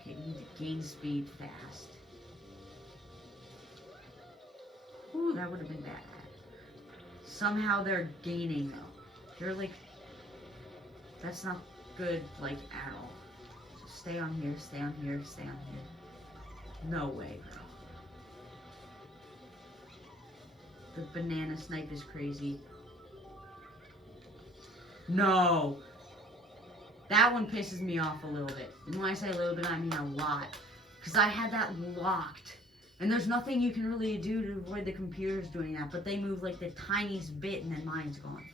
Okay, we need to gain speed fast. Ooh, that would have been bad. Somehow they're gaining though. They're like, that's not good like at all. So stay on here, stay on here, stay on here. No way, bro. The banana snipe is crazy. No! That one pisses me off a little bit. And when I say a little bit, I mean a lot. Because I had that locked. And there's nothing you can really do to avoid the computers doing that. But they move like the tiniest bit and then mine's gone.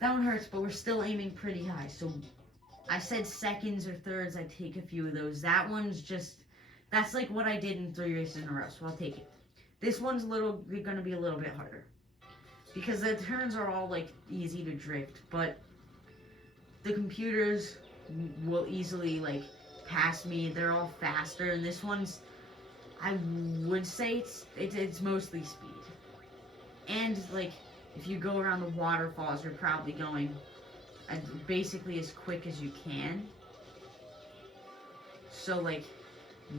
That one hurts, but we're still aiming pretty high. So I said seconds or thirds, I'd take a few of those. That one's just, that's like what I did in 3 races in a row, so I'll take it. This one's gonna be a little bit harder. Because the turns are all like easy to drift, but the computers will easily like pass me. They're all faster, and this one's, I would say it's mostly speed. And like, if you go around the waterfalls, you're probably going basically as quick as you can. So like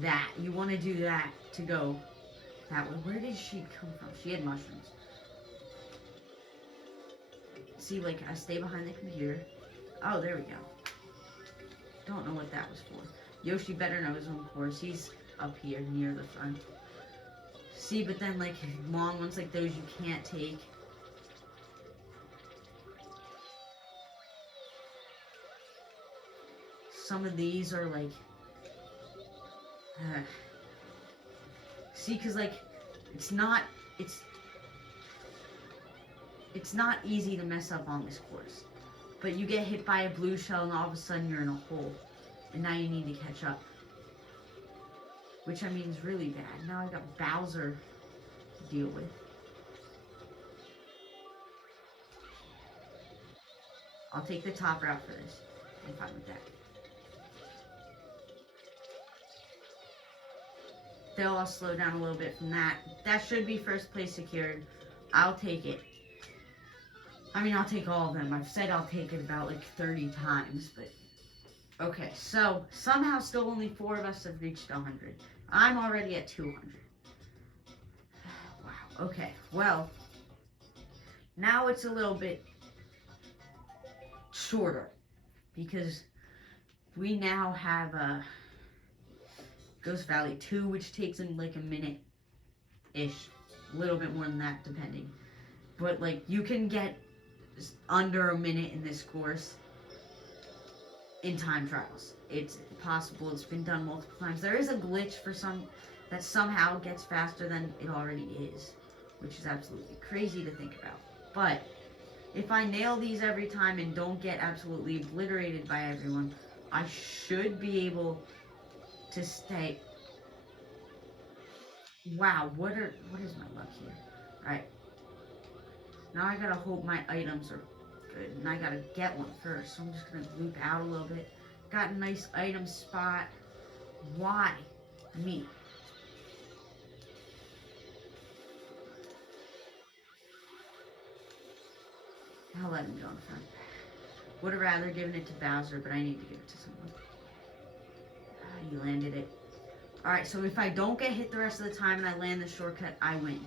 that, you want to do that to go that way. Where did she come from? She had mushrooms. See, like, I stay behind the computer. Oh, there we go. Don't know what that was for. Yoshi better know his own course. He's up here near the front. See, but then like long ones like those you can't take. Some of these are like, see, because like it's not easy to mess up on this course, but you get hit by a blue shell and all of a sudden you're in a hole, and now you need to catch up, which I mean is really bad. Now I got Bowser to deal with. I'll take the top route for this. I'm fine with that. They'll all slow down a little bit from that. That should be first place secured. I'll take it. I mean, I'll take all of them. I've said I'll take it about like 30 times, but... Okay, so somehow still only 4 of us have reached 100. I'm already at 200. Wow, okay. Well, now it's a little bit shorter because we now have Ghost Valley 2, which takes in like a minute-ish. A little bit more than that, depending. But like, you can get under a minute in this course in time trials. It's possible. It's been done multiple times. There is a glitch for some that somehow gets faster than it already is, which is absolutely crazy to think about. But if I nail these every time and don't get absolutely obliterated by everyone, I should be able to stay. Wow, what is my luck here? Alright. Now I gotta hope my items are good, and I gotta get one first. So I'm just gonna loop out a little bit. Got a nice item spot. Why me? I'll let him go in front. Would have rather given it to Bowser, but I need to give it to someone. He landed it. Alright, so if I don't get hit the rest of the time and I land the shortcut, I win.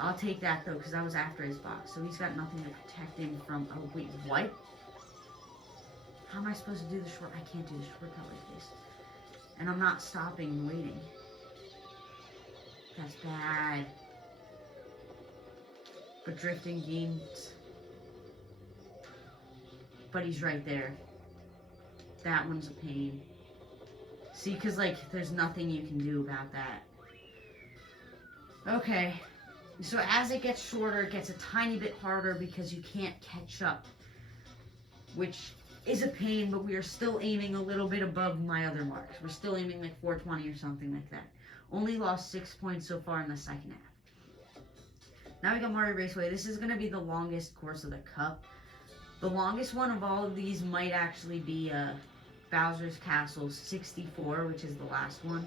I'll take that though, because I was after his box. So he's got nothing to protect him from... Oh, wait, what? How am I supposed to do the short... I can't do the shortcut like this. And I'm not stopping and waiting. That's bad. But drifting gains... But he's right there. That one's a pain. See, because, like, there's nothing you can do about that. Okay. So as it gets shorter, it gets a tiny bit harder because you can't catch up. Which is a pain, but we are still aiming a little bit above my other marks. We're still aiming like 420 or something like that. Only lost 6 points so far in the second half. Now we got Mario Raceway. This is going to be the longest course of the Cup. The longest one of all of these might actually be Bowser's Castle 64, which is the last one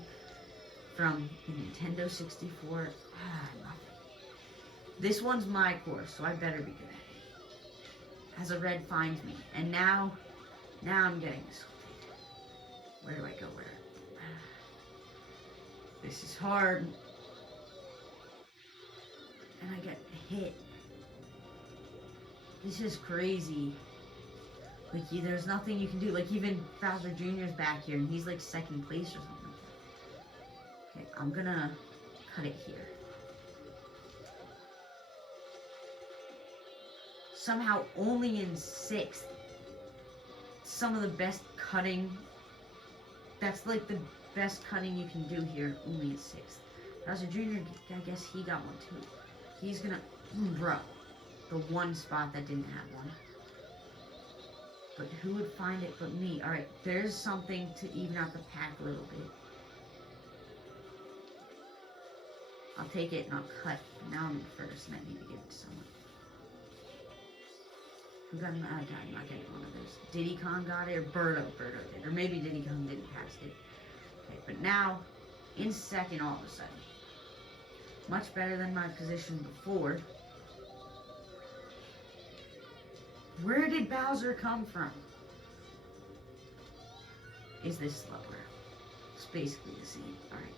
from the Nintendo 64. Nothing. This one's my course, so I better be good at it. As a red finds me. And now I'm getting this. Where do I go? Where? This is hard. And I get hit. This is crazy. Like, there's nothing you can do. Like, even Bowser Jr.'s back here, and he's like second place or something. Okay, I'm gonna cut it here. Somehow only in 6th. Some of the best cutting. That's like the best cutting you can do here, only in 6th. Bowser Jr., I guess he got one too. He's gonna, bro, the one spot that didn't have one. But who would find it but me? Alright, there's something to even out the pack a little bit. I'll take it and I'll cut. Now I'm in first and I need to give it to someone. Who got him? I'm not getting one of those. Diddy Kong got it, or Birdo did. Or maybe Diddy Kong didn't pass it. Okay, but now, in second all of a sudden. Much better than my position before. Where did Bowser come from? Is this slower? It's basically the same. Alright.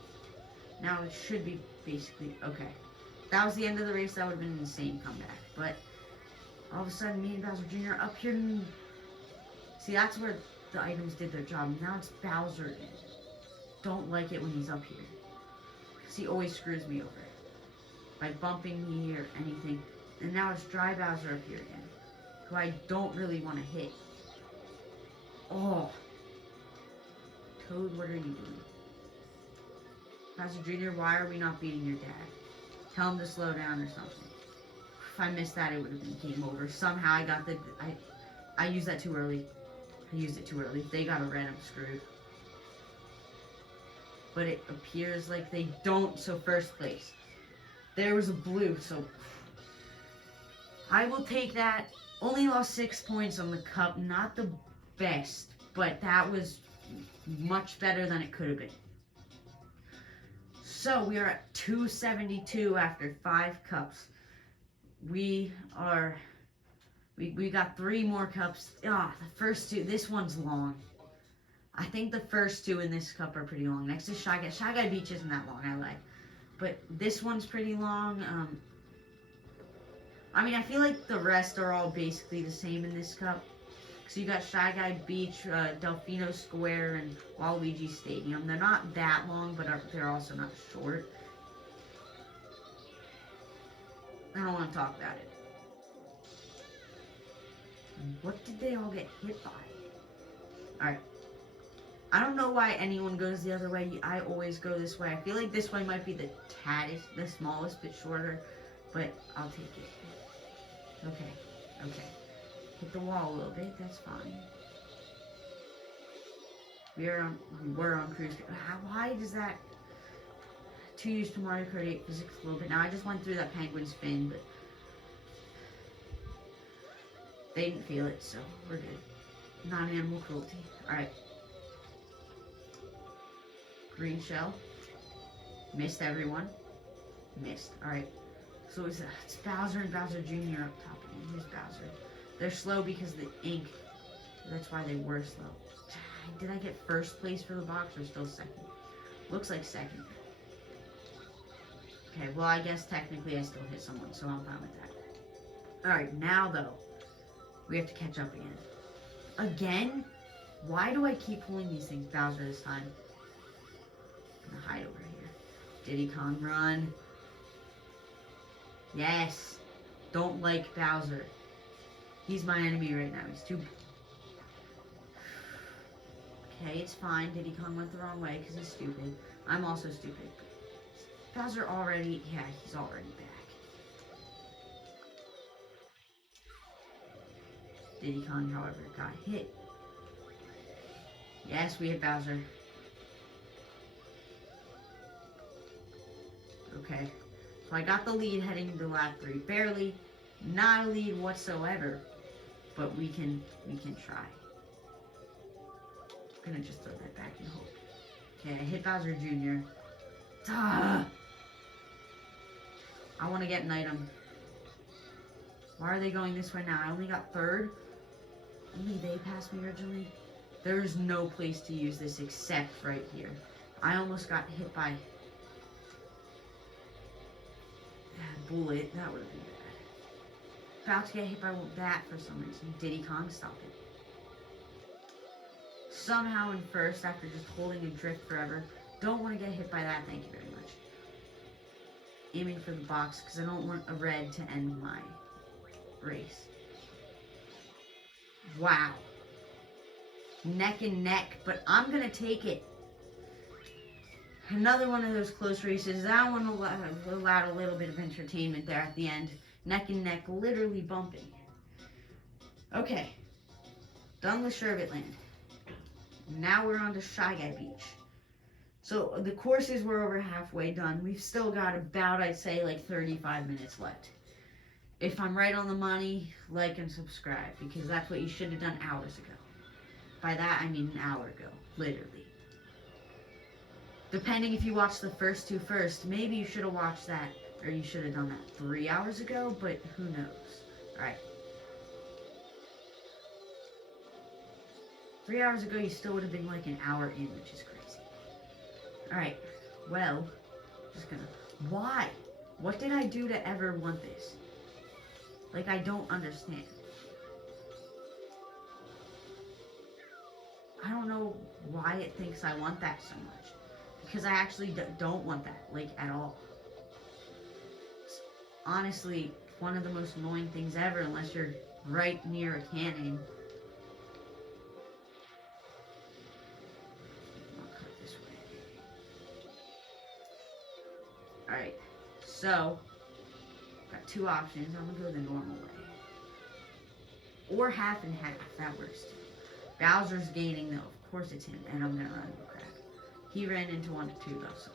Now it should be basically... Okay. That was the end of the race. That would have been an insane comeback. But all of a sudden, me and Bowser Jr. up here. See, that's where the items did their job. Now it's Bowser again. Don't like it when he's up here. Because he always screws me over. By bumping me or anything. And now it's Dry Bowser up here again. Who I don't really want to hit. Oh. Toad, what are you doing? Bowser Jr., why are we not beating your dad? Tell him to slow down or something. If I missed that, it would have been game over. Somehow I got the... I used that too early. I used it too early. If they got a red, I'm screwed. But it appears like they don't, so first place. There was a blue, so... I will take that. Only lost 6 points on the Cup. Not the best, but that was much better than it could have been. So we are at 272 after 5 cups. We got 3 more cups. The first 2. This one's long. I think the first 2 in this cup are pretty long. Next is Shy Guy. Shy Guy Beach isn't that long, I lied. But this one's pretty long. I mean, I feel like the rest are all basically the same in this cup. So you got Shy Guy Beach, Delfino Square, and Waluigi Stadium. They're not that long, but they're also not short. I don't want to talk about it. What did they all get hit by? Alright. I don't know why anyone goes the other way. I always go this way. I feel like this way might be the smallest bit shorter, but I'll take it. Okay. Hit the wall a little bit, that's fine. We're on cruise. Why does that... 2 used to Mario Kart 8 physics a little bit. Now I just went through that penguin spin, but they didn't feel it, so we're good. Non-animal cruelty. Alright. Green shell. Missed everyone. Missed. Alright. So it's Bowser and Bowser Jr. up top again. use Bowser. They're slow because of the ink. That's why they were slow. Did I get first place for the box or still second? Looks like second. Okay, well, I guess technically I still hit someone, so I'm fine with that. Alright, now though, we have to catch up again. Again? Why do I keep pulling these things? Bowser this time. I'm gonna hide over here. Diddy Kong, run. Yes. Don't like Bowser. He's my enemy right now. He's too... Okay, it's fine. Diddy Kong went the wrong way because he's stupid. I'm also stupid. Bowser already... Yeah, he's already back. Diddy Kong, however, got hit. Yes, we hit Bowser. Okay. So I got the lead heading into lap 3. Barely. Not a lead whatsoever. But we can try. I'm gonna just throw that back and hope. Okay, I hit Bowser Jr. Duh! I want to get an item. Why are they going this way now? I only got third. Only they passed me originally. There's no place to use this except right here. I almost got hit by a bullet. That would have been bad. About to get hit by that for some reason. Diddy Kong, stop it. Somehow in first after just holding a drift forever. Don't want to get hit by that. Thank you very much. Aiming for the box because I don't want a red to end my race. Wow. Neck and neck, but I'm going to take it. Another one of those close races. That one allowed a little bit of entertainment there at the end. Neck and neck, literally bumping. Okay. Done with Sherbetland. Now we're on to Shy Guy Beach. So the courses were over halfway done. We've still got about, I'd say, like 35 minutes left. If I'm right on the money, like and subscribe, because that's what you should have done hours ago. By that, I mean an hour ago, literally. Depending if you watched the first two first, maybe you should have watched that, or you should have done that 3 hours ago, but who knows. Alright. 3 hours ago, you still would have been like an hour in, which is crazy. Alright, well, just gonna... Why? What did I do to ever want this? Like, I don't understand. I don't know why it thinks I want that so much. Because I actually don't want that, like, at all. It's honestly, one of the most annoying things ever, unless you're right near a cannon. I'll cut this way. Alright, so, got two options. I'm gonna go the normal way. Or half and half, that works too. Bowser's gaining though, of course it's him, and I'm gonna run into crap. He ran into 1 to 2 though, so.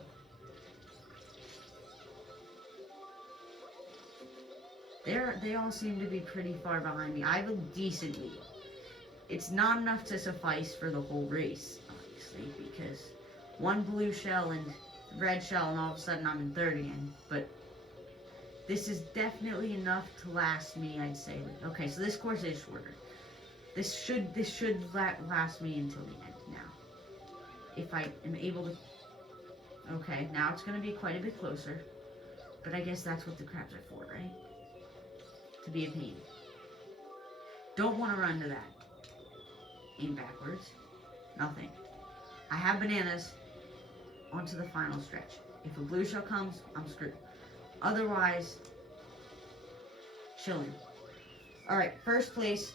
They all seem to be pretty far behind me. I have a decent lead. It's not enough to suffice for the whole race, obviously, because one blue shell and red shell and all of a sudden I'm in third again, but this is definitely enough to last me, I'd say. Okay, so this course is shorter. This should last me until the end now. If I am able to... Okay, now it's going to be quite a bit closer. But I guess that's what the crabs are for, right? To be a pain. Don't want to run to that. Aim backwards. Nothing. I have bananas. Onto the final stretch. If a blue shell comes, I'm screwed. Otherwise, chilling. Alright, first place.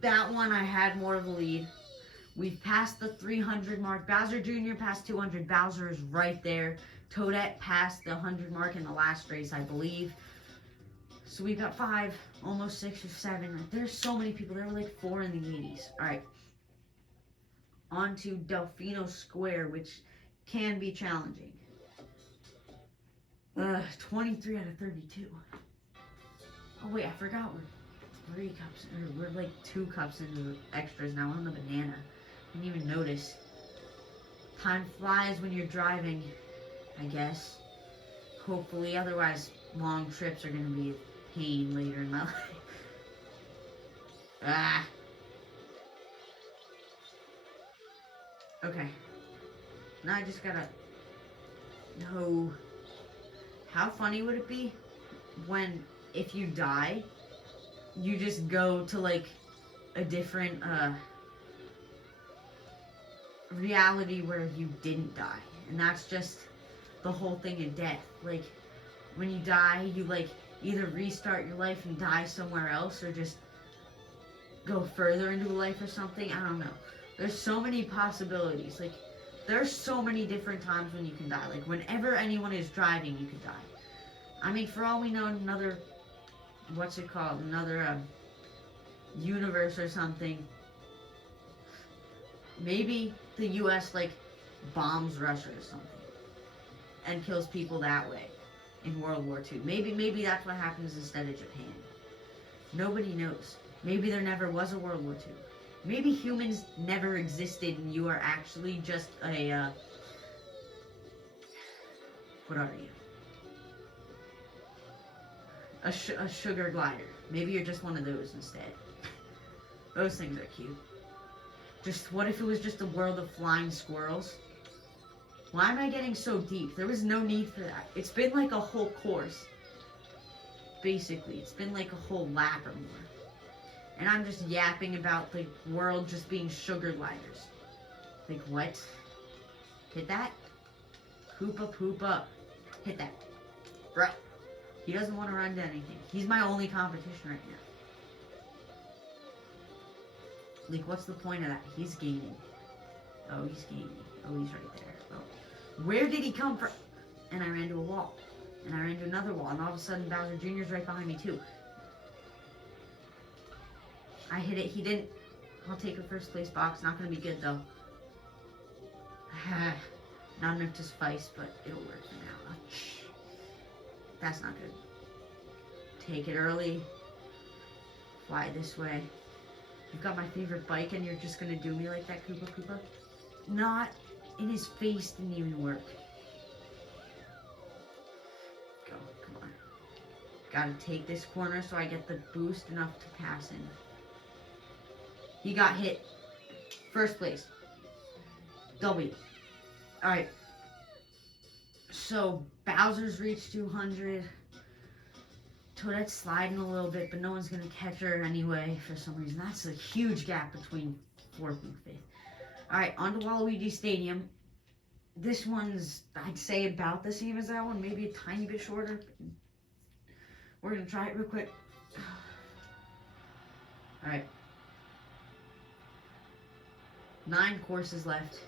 That one I had more of a lead. We've passed the 300 mark. Bowser Jr. passed 200. Bowser is right there. Toadette passed the 100 mark in the last race, I believe. So we got 5, almost 6 or 7. There's so many people. There were like 4 in the 80s. Alright. On to Delfino Square, which can be challenging. 23 out of 32. Oh wait, I forgot we're 3 cups, or we're like 2 cups into the extras now on the banana. Didn't even notice. Time flies when you're driving, I guess. Hopefully, otherwise long trips are gonna be a pain later in my life. Ah. Okay. Now I just gotta... No. How funny would it be when, if you die, you just go to, like, a different, reality where you didn't die. And that's just the whole thing of death. Like, when you die, you, like, either restart your life and die somewhere else, or just go further into life or something. I don't know. There's so many possibilities. Like, there's so many different times when you can die. Like, whenever anyone is driving, you could die. I mean, for all we know, another, what's it called? Another, universe or something. Maybe the U.S., like, bombs Russia or something. And kills people that way. In World War II. Maybe that's what happens instead of Japan. Nobody knows. Maybe there never was a World War II. Maybe humans never existed and you are actually just a, what are you? A sugar glider. Maybe you're just one of those instead. Those things are cute. Just, what if it was just a world of flying squirrels? Why am I getting so deep? There was no need for that. It's been like a whole course. Basically, it's been like a whole lap or more. And I'm just yapping about the world just being sugar gliders. Like, what? Hit that? Koopa Poopa. Hit that. Bro. He doesn't want to run to anything. He's my only competition right now. Like, what's the point of that? He's gaining. Oh, he's gaining. Oh, he's right there. Oh. Where did he come from? And I ran to a wall. And I ran to another wall. And all of a sudden, Bowser Jr.'s right behind me, too. I hit it. He didn't. I'll take a first place box. Not going to be good, though. Not enough to suffice, but it'll work for now. That's not good. Take it early. Fly this way. You've got my favorite bike and you're just going to do me like that, Koopa Koopa? Not in his face. Didn't even work. Go. Come on. Gotta take this corner so I get the boost enough to pass him. He got hit. First place. W. Alright. So, Bowser's reached 200. Toadette's sliding a little bit, but no one's going to catch her anyway for some reason. That's a huge gap between 4th and 5th. Alright, on to Waluigi Stadium. This one's, I'd say, about the same as that one. Maybe a tiny bit shorter. We're going to try it real quick. Alright. 9 courses left.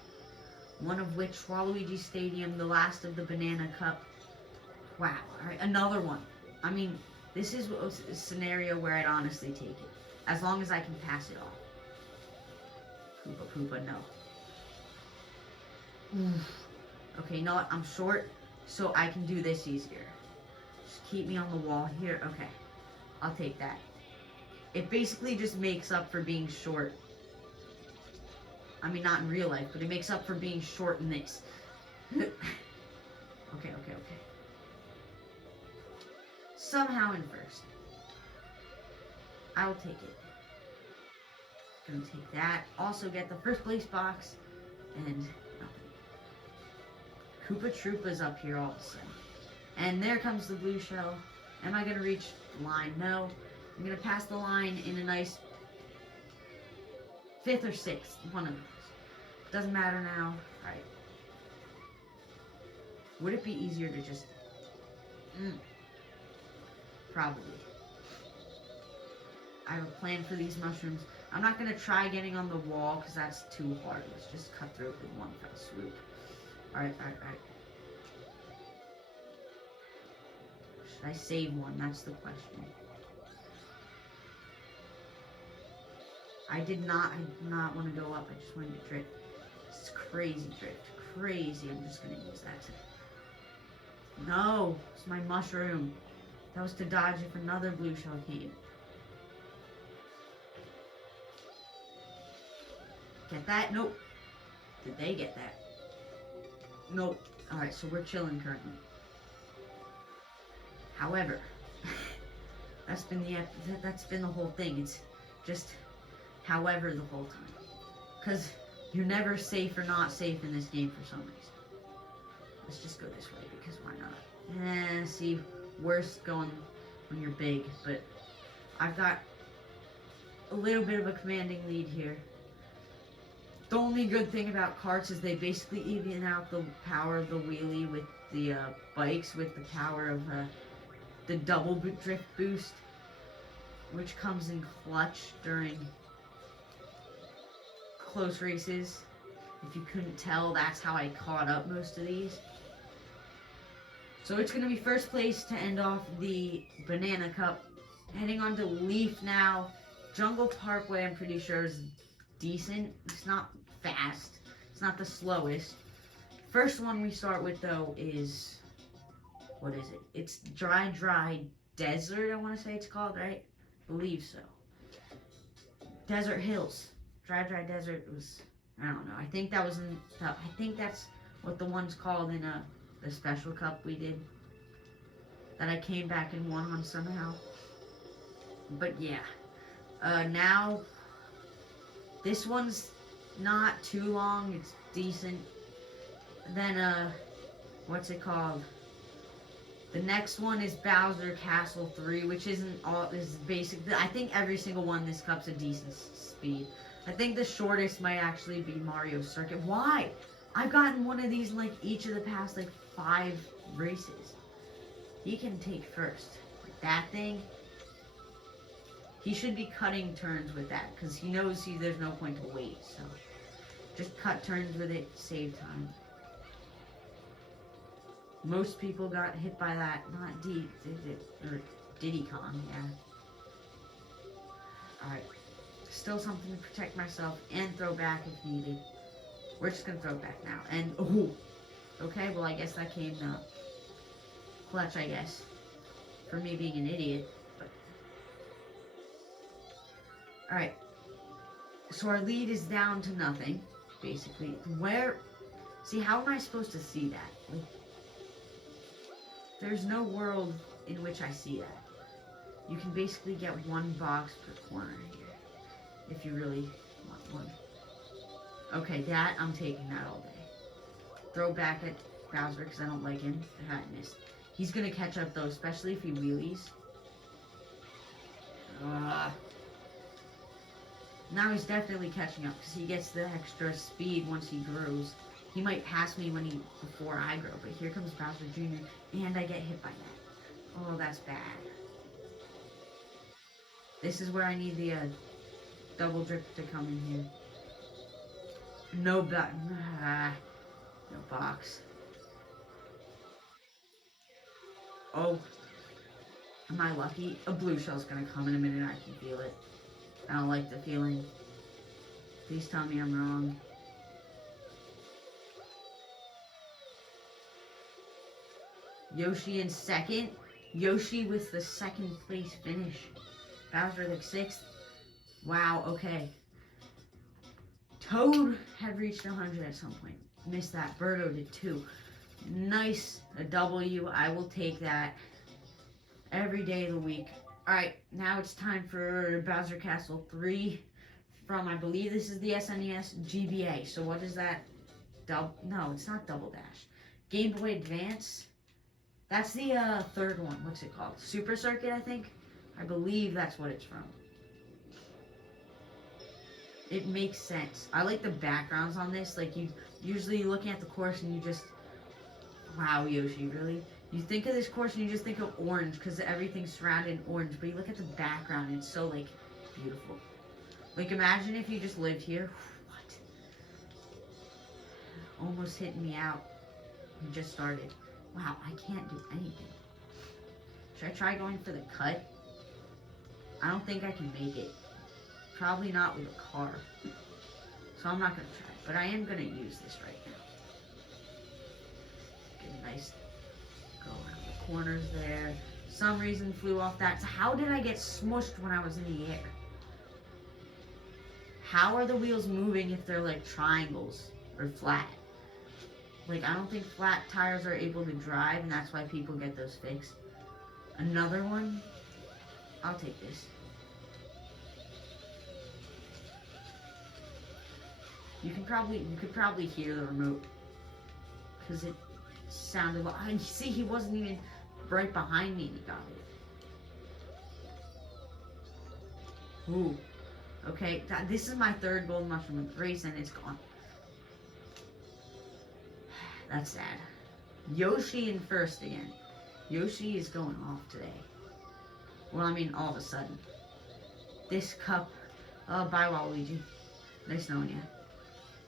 One of which, Waluigi Stadium, the last of the Banana Cup. Wow. Alright, another one. I mean, this is a scenario where I'd honestly take it. As long as I can pass it off. Koopa Poopa, no. Okay, you know what? I'm short, so I can do this easier. Just keep me on the wall here. Okay. I'll take that. It basically just makes up for being short. I mean, not in real life, but it makes up for being short in this. Okay. Somehow in first. I'll take it. Gonna take that. Also get the first place box. And nothing. Koopa Troopa's up here all of a sudden. And there comes the blue shell. Am I gonna reach the line? No. I'm gonna pass the line in a nice 5th or 6th. One of those. Doesn't matter now. Alright. Would it be easier to just... Probably. I have a plan for these mushrooms. I'm not going to try getting on the wall because that's too hard. Let's just cut through it with one fell swoop. Alright. Should I save one? That's the question. I did not want to go up. I just wanted to drift. It's crazy drift. Crazy. I'm just going to use that to... No! It's my mushroom. That was to dodge if another blue shell came. Get that? Nope. Did they get that? Nope. Alright, so we're chilling currently. However, that's been the whole thing. just however the whole time. Because you're never safe or not safe in this game for some reason. Let's just go this way because why not? See, worse going when you're big, but I've got a little bit of a commanding lead here. The only good thing about karts is they basically even out the power of the wheelie with the bikes with the power of the double drift boost, which comes in clutch during close races. If you couldn't tell, that's how I caught up most of these. So it's going to be first place to end off the Banana Cup. Heading on to Leaf now. Jungle Parkway, I'm pretty sure, is decent. It's not fast. It's not the slowest. First one we start with, though, is... what is it? It's Dry Desert, I want to say it's called, right? I believe so. Desert Hills. Dry Desert was... I don't know. I think that was in... I think that's what the one's called in the special cup we did. That I came back and won on somehow. But yeah. Now, this one's not too long. It's decent. Then, what's it called? The next one is Bowser Castle 3, which is basically, I think every single one in this cup's a decent speed. I think the shortest might actually be Mario Circuit. Why? I've gotten one of these in, like, each of the past, like, 5 races. He can take first. That thing, he should be cutting turns with that, because he knows there's no point to wait, so just cut turns with it, save time. Most people got hit by that, not Diddy Kong, yeah. Alright, still something to protect myself and throw back if needed. We're just gonna throw back now, and oh, okay, well I guess that came clutch, I guess, for me being an idiot. Alright, so our lead is down to nothing, basically. See, how am I supposed to see that? Like, there's no world in which I see that. You can basically get one box per corner here, if you really want one. Okay, that, I'm taking that all day. Throw back at Bowser, because I don't like him. I missed. He's gonna catch up, though, especially if he wheelies. Now he's definitely catching up because he gets the extra speed once he grows. He might pass me before I grow, but here comes Bowser Jr. and I get hit by that. Oh, that's bad. This is where I need the double drift to come in here. No button. No box. Oh. Am I lucky? A blue shell's gonna come in a minute. I can feel it. I don't like the feeling. Please tell me I'm wrong. Yoshi in second. Yoshi with the second place finish. Bowser like 6th. Wow, okay. Toad had reached 100 at some point. Missed that. Birdo did too. Nice. A W. I will take that every day of the week. Alright, now it's time for Bowser Castle 3 from, I believe this is the SNES GBA. So what is that? No, it's not Double Dash. Game Boy Advance. That's the third one. What's it called? Super Circuit, I think? I believe that's what it's from. It makes sense. I like the backgrounds on this. Like, you usually looking at the course and you just... Wow, Yoshi, really? You think of this course and you just think of orange because everything's surrounded in orange, but you look at the background and it's so, like, beautiful. Like, imagine if you just lived here. What? Almost hitting me out. We just started. Wow, I can't do anything. Should I try going for the cut? I don't think I can make it. Probably not with a car. So I'm not going to try. But I am going to use this right now. Get a nice... Go around the corners there. Some reason flew off that. So how did I get smushed when I was in the air? How are the wheels moving if they're like triangles or flat? Like, I don't think flat tires are able to drive, and that's why people get those fixed. Another one? I'll take this. You could probably hear the remote because it sounded like. And see, he wasn't even right behind me, and he got it. Ooh. Okay, this is my third golden mushroom in the race, and it's gone. That's sad. Yoshi in first again. Yoshi is going off today. Well, I mean, all of a sudden. This cup. Bye, Waluigi. Nice knowing you.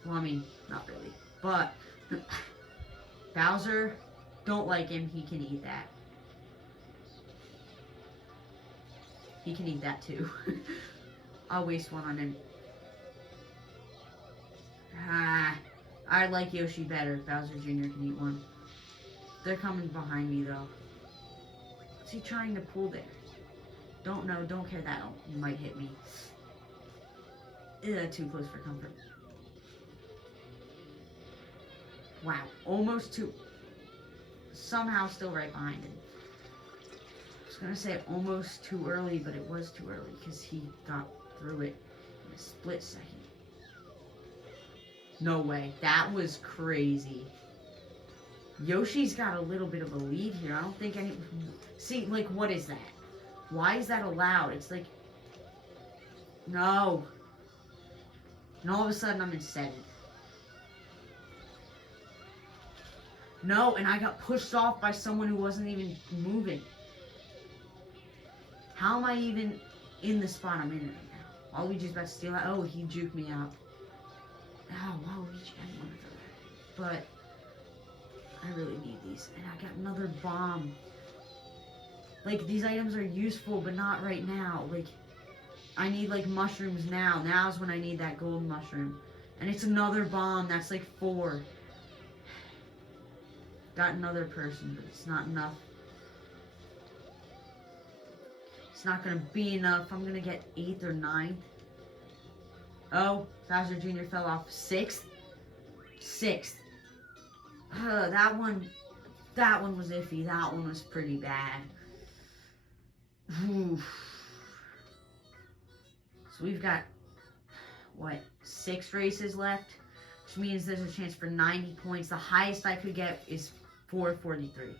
Well, I mean, not really. But, Bowser, don't like him. He can eat that. He can eat that too. I'll waste one on him. I like Yoshi better. Bowser Jr. can eat one. They're coming behind me though. What's he trying to pull there? Don't know, don't care that might hit me. Too close for comfort. Wow, almost too. Somehow still right behind him. I was gonna say almost too early, but it was too early because he got through it in a split second. No way, that was crazy. Yoshi's got a little bit of a lead here. I don't think any. See, like, what is that? Why is that allowed? It's like. No. And all of a sudden, I'm in 7th. No, and I got pushed off by someone who wasn't even moving. How am I even in the spot I'm in right now? Waluigi's about to steal out. Oh, he juked me out. Oh, Waluigi, I wanted to. But I really need these. And I got another bomb. Like, these items are useful, but not right now. Like, I need, like, mushrooms now. Now's when I need that golden mushroom. And it's another bomb. That's, like, 4. Got another person, but it's not enough. It's not going to be enough. I'm going to get 8th or 9th. Oh, Bowser Jr. fell off. 6th? 6th. That one was iffy. That one was pretty bad. Oof. So we've got, what, 6 races left? Which means there's a chance for 90 points. The highest I could get is 443.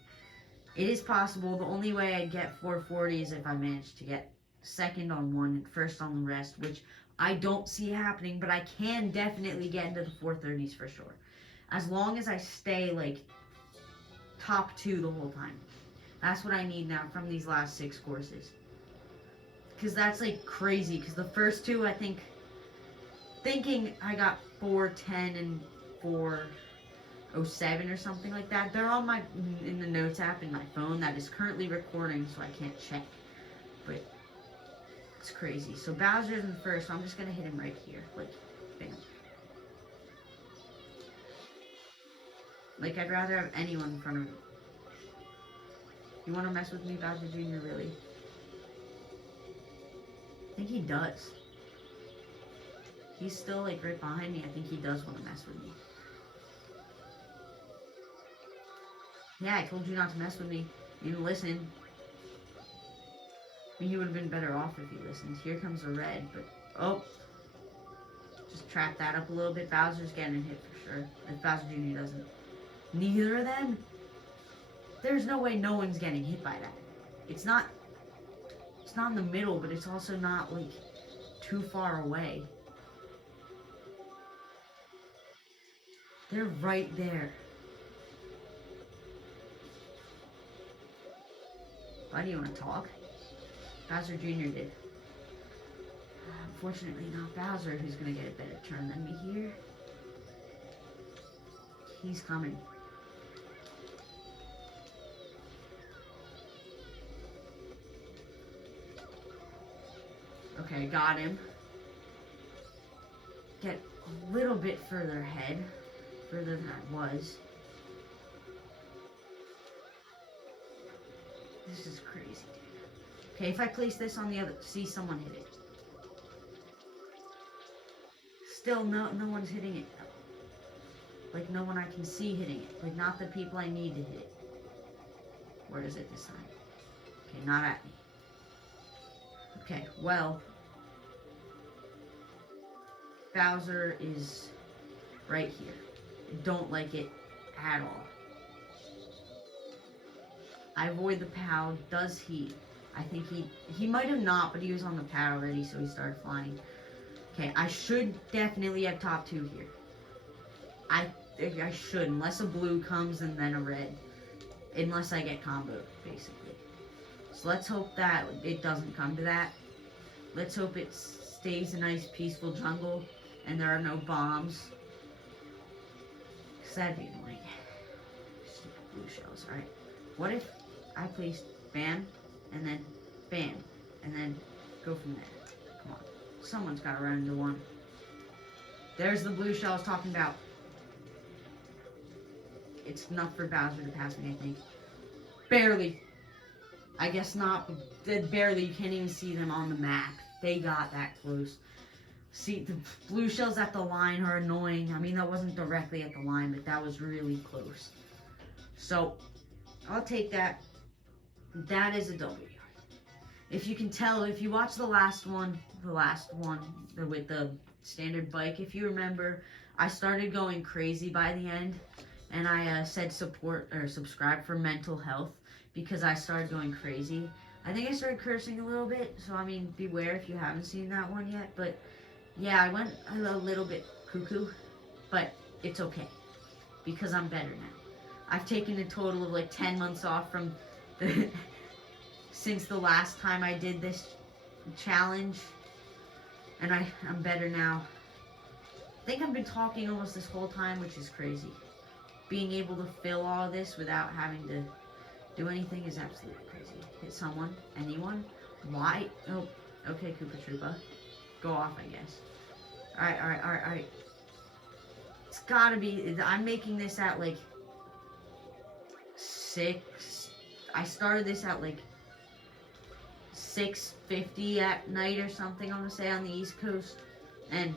It is possible. The only way I'd get 440 is if I managed to get 2nd on one and 1st on the rest, which I don't see happening, but I can definitely get into the 430s for sure. As long as I stay, like, top 2 the whole time. That's what I need now from these last 6 courses. Because that's, like, crazy. Because the first 2, I think, thinking I got 410 and 407 or something like that. They're on my, in the notes app in my phone that is currently recording, so I can't check. But it's crazy. So Bowser's in first, so I'm just going to hit him right here. Like, bam. Like, I'd rather have anyone in front of me. You want to mess with me, Bowser Jr., really? I think he does. He's still, like, right behind me. I think he does want to mess with me. Yeah, I told you not to mess with me. You didn't listen. I mean, he would have been better off if he listened. Here comes a red, but... Oh! Just trap that up a little bit. Bowser's getting hit for sure. If Bowser Jr. doesn't. Neither of them? There's no way no one's getting hit by that. It's not in the middle, but it's also not, like, too far away. They're right there. Why do you want to talk? Bowser Jr. did. Unfortunately, not Bowser, who's going to get a better turn than me here. He's coming. Okay, got him. Get a little bit further ahead. Further than I was. This is crazy, dude. Okay, if I place this on the other... See, someone hit it. Still, no one's hitting it. Like, no one I can see hitting it. Like, not the people I need to hit it. Where is it this time? Okay, not at me. Okay, well... Bowser is right here. Don't like it at all. I avoid the POW. Does he? I think he might have not, but he was on the pad already, so he started flying. Okay, I should definitely have top 2 here. I should, unless a blue comes and then a red. Unless I get comboed, basically. So let's hope that it doesn't come to that. Let's hope it stays a nice peaceful jungle and there are no bombs. Because that'd be annoying. Stupid blue shells. Alright. What if I place bam, and then bam, and then go from there? Come on. Someone's got to run into one. There's the blue shell I was talking about. It's enough for Bowser to pass me, I think. Barely. I guess not, but barely. You can't even see them on the map. They got that close. See, the blue shells at the line are annoying. I mean, that wasn't directly at the line, but that was really close. So, I'll take that. That is a W. If you can tell, if you watch the last one with the standard bike, if you remember, I started going crazy by the end, and I said support or subscribe for mental health because I started going crazy. I think I started cursing a little bit, so I mean, beware if you haven't seen that one yet. But yeah, I went a little bit cuckoo, but it's okay because I'm better now. I've taken a total of like 10 months off from the since the last time I did this challenge, and I'm better now. I think I've been talking almost this whole time, which is crazy. Being able to fill all this without having to do anything is absolutely crazy. Hit someone, anyone, why? Oh, okay, Koopa Troopa. Go off, I guess. Alright. It's gotta be, I'm making this at like 6. I started this at like 6:50 at night or something, I'm gonna say, on the East Coast. And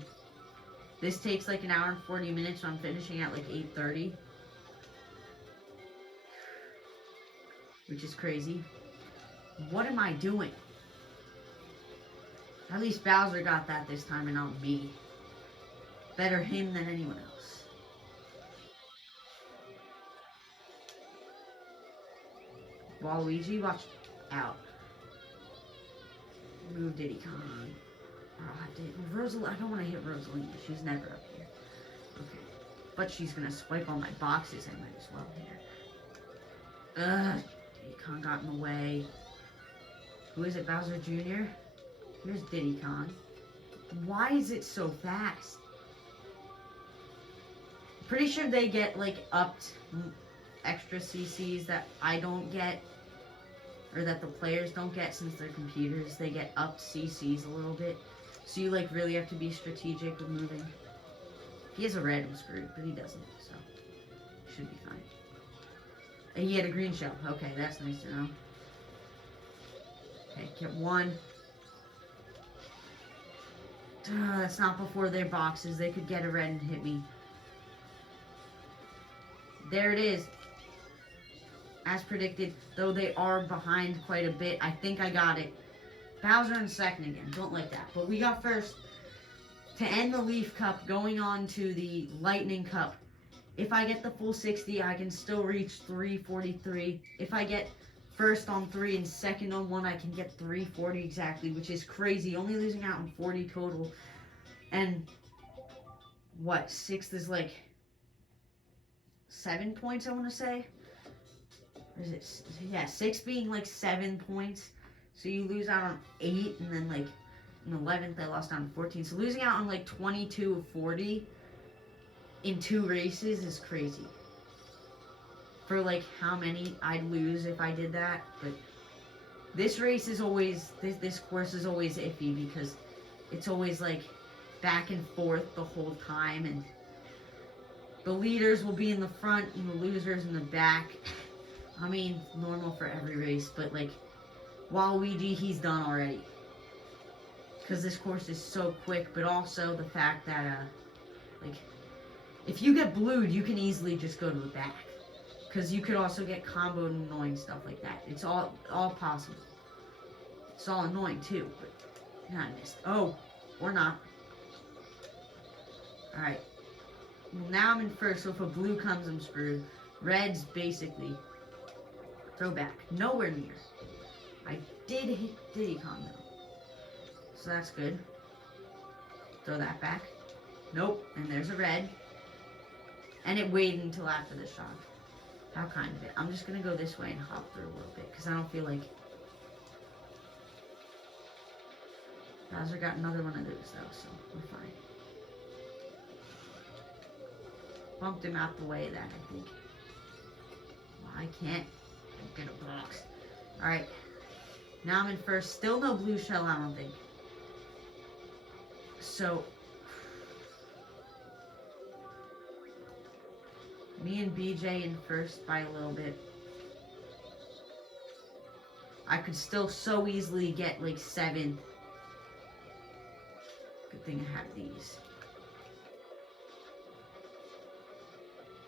this takes like an hour and 40 minutes, so I'm finishing at like 8:30. Which is crazy. What am I doing? At least Bowser got that this time and not me. Better him than anyone else. Waluigi, watch out. Move Diddy Kong. Oh, I don't want to hit Rosalina. She's never up here. Okay. But she's going to swipe all my boxes. I might as well hit her. Diddy Kong got in the way. Who is it? Bowser Jr.? Here's Diddy Kong. Why is it so fast? Pretty sure they get like upped extra CCs that I don't get, or that the players don't get since they're computers. They get upped CCs a little bit. So you like really have to be strategic with moving. If he has a red, I'm screwed, but he doesn't, so should be fine. And he had a green shell. Okay, that's nice to know. Okay, get one. That's not before their boxes. They could get a red and hit me. There it is. As predicted, though they are behind quite a bit. I think I got it. Bowser in second again. Don't like that. But we got first. To end the Leaf Cup, going on to the Lightning Cup. If I get the full 60, I can still reach 343. If I get first on 3 and second on 1, I can get 340 exactly, which is crazy. Only losing out on 40 total. And what? 6th is like 7 points, I want to say. Or is it? Yeah, 6 being like 7 points. So you lose out on 8, and then like in 11th I lost out on 14. So losing out on like 22 of 40 in 2 races is crazy. For like how many I'd lose if I did that. But this race is always, this course is always iffy because it's always like back and forth the whole time, and the leaders will be in the front and the losers in the back. I mean, normal for every race, but like Waluigi, he's done already. Because this course is so quick, but also the fact that, like, if you get blued, you can easily just go to the back. Because you could also get comboed and annoying stuff like that. It's all possible. It's all annoying too, but yeah, I missed. Oh, or not. Alright. Well, now I'm in first, so if a blue comes, I'm screwed. Red's basically throw back. Nowhere near. I did hit Diddy Kong though. So that's good. Throw that back. Nope. And there's a red. And it waited until after the shot. How kind of it. I'm just going to go this way and hop through a little bit because I don't feel like... Bowser got another one of those though, so we're fine. Bumped him out the way of that, I think. Well, I can't get a box. Alright. Now I'm in first. Still no blue shell, I don't think. So... me and BJ in first by a little bit. I could still so easily get like 7th. Good thing I have these.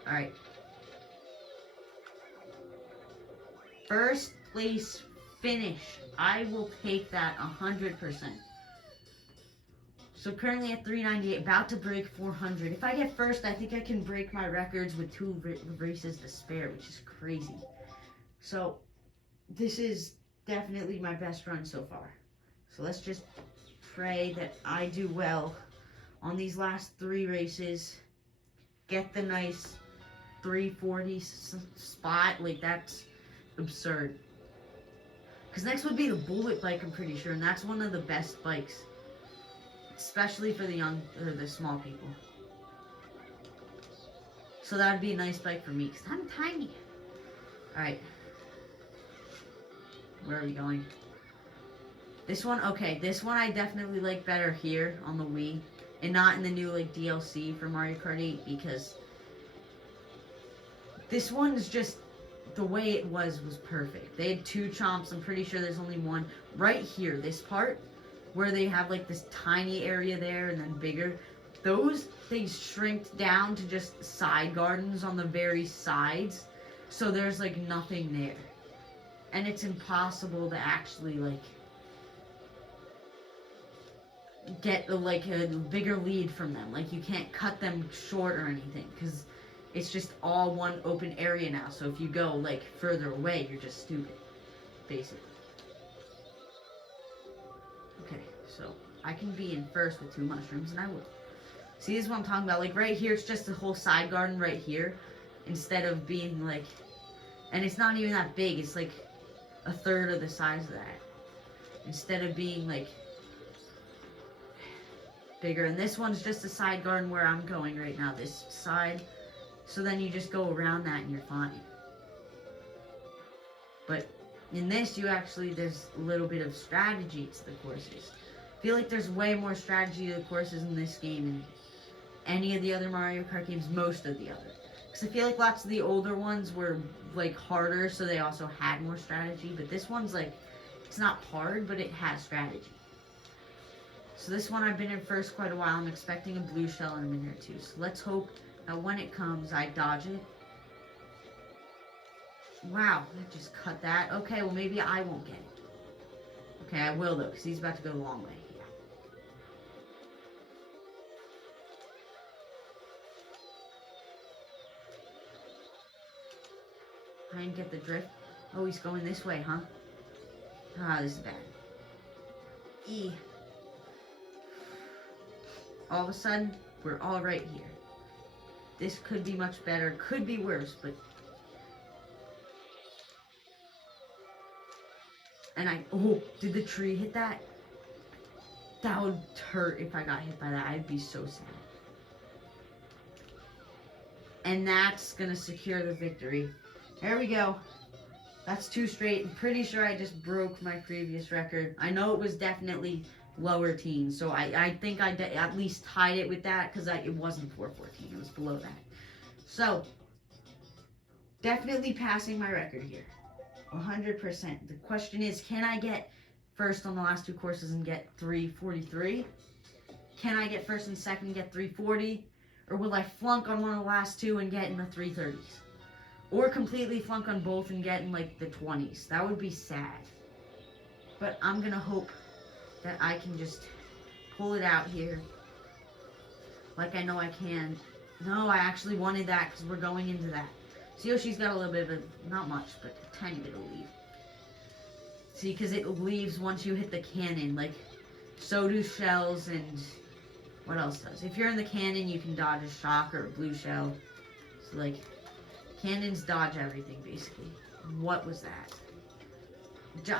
Alright. First place finish. I will take that 100%. So currently at 398, about to break 400. If I get first, I think I can break my records with 2 races to spare, which is crazy. So this is definitely my best run so far. So let's just pray that I do well on these last 3 races. Get the nice 340 spot. Like, that's absurd. Because next would be the bullet bike, I'm pretty sure. And that's one of the best bikes. Especially for the young, or the small people. So that would be a nice bike for me, because I'm tiny. Alright. Where are we going? This one, okay, this one I definitely like better here on the Wii. And not in the new, like, DLC for Mario Kart 8, because this one is just, the way it was perfect. They had 2 chomps, I'm pretty sure there's only one. Right here, this part, where they have like this tiny area there and then bigger. Those things shrink down to just side gardens on the very sides. So there's like nothing there. And it's impossible to actually like get like a bigger lead from them. Like you can't cut them short or anything because it's just all one open area now. So if you go like further away, you're just stupid, basically. Okay, so I can be in first with 2 mushrooms, and I will. See, this is what I'm talking about. Like, right here, it's just a whole side garden right here, instead of being, like... And it's not even that big. It's, like, a third of the size of that. Instead of being, like, bigger. And this one's just a side garden where I'm going right now, this side. So then you just go around that, and you're fine. But... in this, you actually, there's a little bit of strategy to the courses. I feel like there's way more strategy to the courses in this game than any of the other Mario Kart games, most of the other. Because I feel like lots of the older ones were, like, harder, so they also had more strategy. But this one's, like, it's not hard, but it has strategy. So this one I've been in first quite a while. I'm expecting a blue shell in a minute or two. So let's hope that when it comes, I dodge it. Wow, that just cut that. Okay, well maybe I won't get it. Okay, I will though, because he's about to go the long way. Yeah. I didn't get the drift. Oh, he's going this way, huh? Ah, this is bad. E. All of a sudden, we're all right here. This could be much better, could be worse, but... And oh, did the tree hit that? That would hurt if I got hit by that. I'd be so sad. And that's gonna secure the victory. There we go. That's 2 straight. I'm pretty sure I just broke my previous record. I know it was definitely lower teens, so I think I at least tied it with that because it wasn't 414. It was below that. So, definitely passing my record here. 100%. The question is, can I get first on the last 2 courses and get 343? Can I get first and second and get 340? Or will I flunk on one of the last 2 and get in the 330s? Or completely flunk on both and get in like the 20s? That would be sad. But I'm gonna hope that I can just pull it out here. Like I know I can. No, I actually wanted that because we're going into that. See how she's got a little bit of a, not much, but a tiny bit of leave. See, because it leaves once you hit the cannon, like, so do shells and what else does? If you're in the cannon, you can dodge a shock or a blue shell. So, like, cannons dodge everything, basically. What was that?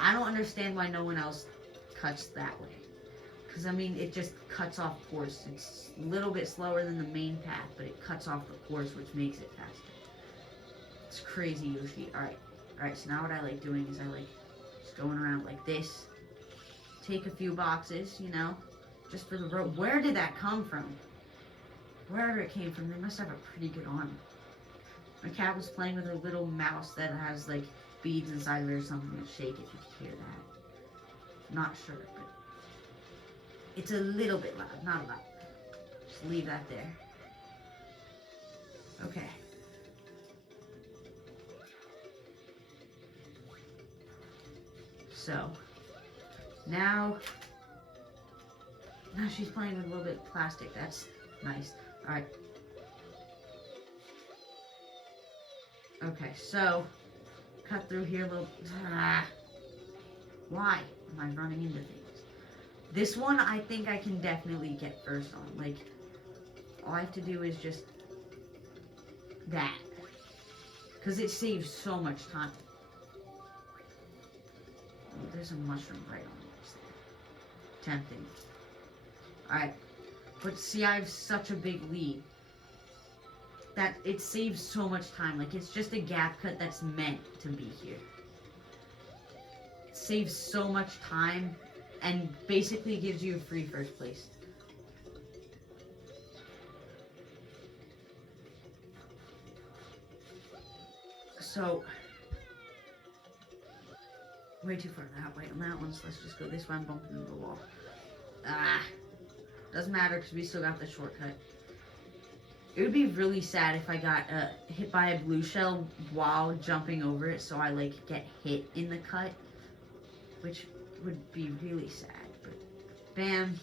I don't understand why no one else cuts that way. Because, I mean, it just cuts off course. It's a little bit slower than the main path, but it cuts off the course, which makes it faster. It's crazy, Yoshi. Alright, so now what I like doing is I like just going around like this. Take a few boxes, you know, just for the road. Where did that come from? Wherever it came from, they must have a pretty good arm. My cat was playing with a little mouse that has, like, beads inside of it or something that shake if you could hear that. Not sure, but it's a little bit loud, not a lot. Just leave that there. Okay. So, now she's playing with a little bit of plastic. That's nice. Alright. Okay, so, cut through here a little. Why am I running into things? This one, I think I can definitely get first on. Like, all I have to do is just that. Because it saves so much time. Oh, there's a mushroom right on this there. Tempting. Alright. But see, I have such a big lead that it saves so much time. Like, it's just a gap cut that's meant to be here. It saves so much time and basically gives you a free first place. So, way too far that way on that one, so let's just go this way and bump into the wall. Doesn't matter because we still got the shortcut. It would be really sad if I got hit by a blue shell while jumping over it, so I like get hit in the cut, which would be really sad. But bam,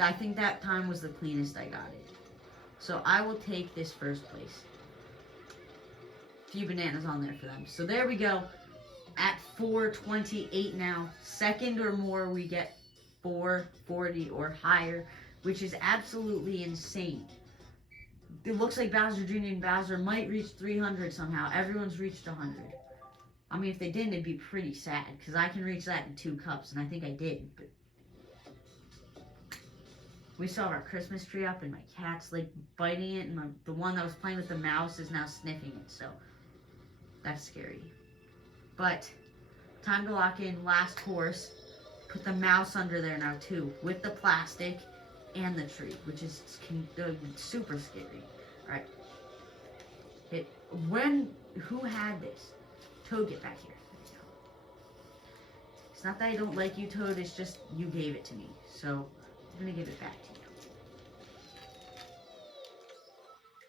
I think that time was the cleanest I got it. So I will take this first place. Few bananas on there for them. So there we go. At 428 now. Second or more, we get 440 or higher, which is absolutely insane. It looks like Bowser Jr. and Bowser might reach 300 somehow. Everyone's reached 100. I mean, if they didn't, it'd be pretty sad, because I can reach that in 2 cups, and I think I did. But we saw our Christmas tree up, and my cat's, like, biting it, and the one that was playing with the mouse is now sniffing it, so that's scary. But time to lock in last course. Put the mouse under there now, too, with the plastic and the tree, which is super scary. Alright. Who had this? Toad, get back here. There you go. It's not that I don't like you, Toad, it's just you gave it to me. So, I'm gonna give it back to you.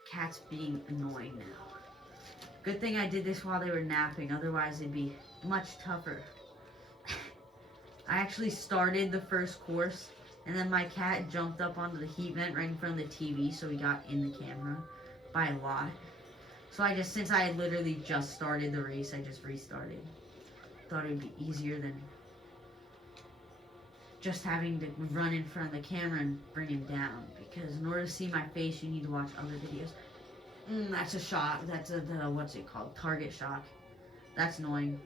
Cat's being annoying now. Good thing I did this while they were napping, otherwise it'd be much tougher. I actually started the first course, and then my cat jumped up onto the heat vent right in front of the TV, so he got in the camera by a lot. So since I had literally just started the race, I just restarted. Thought it would be easier than just having to run in front of the camera and bring him down. Because in order to see my face, you need to watch other videos. That's a shock. That's what's it called? Target shock. That's annoying.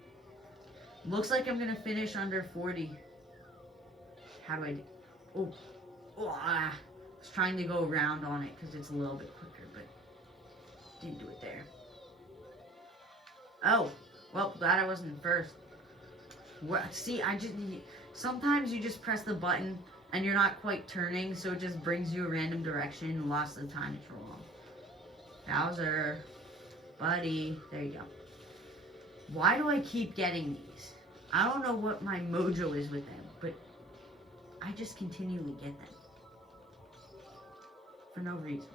Looks like I'm gonna finish under 40. How do I do? I was trying to go around on it because it's a little bit quicker, but didn't do it there. Oh, well, glad I wasn't first. See, sometimes you just press the button and you're not quite turning, so it just brings you a random direction, and lots of the time it's wrong. Bowser, buddy, there you go. Why do I keep getting these? I don't know what my mojo is with them, but I just continually get them. For no reason.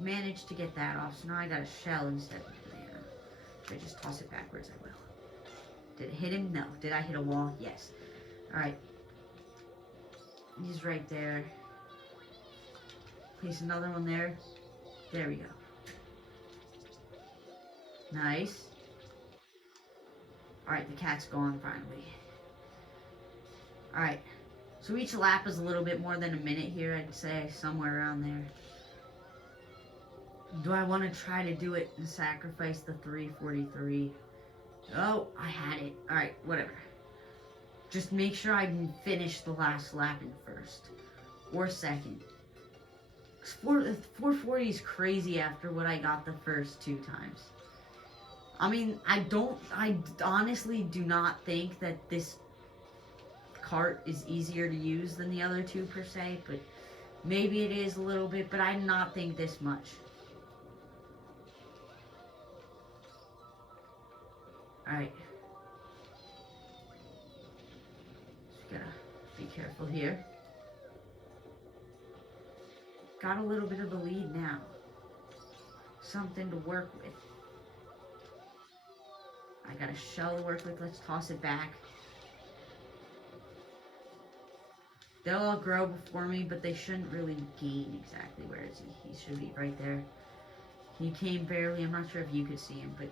Managed to get that off, so now I got a shell instead of a banana. If I just toss it backwards, I will. Did it hit him? No. Did I hit a wall? Yes. Alright. He's right there. Place another one there. There we go. Nice. Alright, the cat's gone finally. Alright. So each lap is a little bit more than a minute here, I'd say. Somewhere around there. Do I want to try to do it and sacrifice the 3:43? Oh, I had it. Alright, whatever. Just make sure I finish the last lap in first. Or second. 440 is crazy after what I got the first 2 times. I mean, I honestly do not think that this cart is easier to use than the other 2 per se, but maybe it is a little bit, but I do not think this much. Alright. Just gotta be careful here. Got a little bit of a lead now. Something to work with. I got a shell to work with. Let's toss it back. They'll all grow before me, but they shouldn't really gain exactly. Where is he? He should be right there. He came barely. I'm not sure if you could see him, but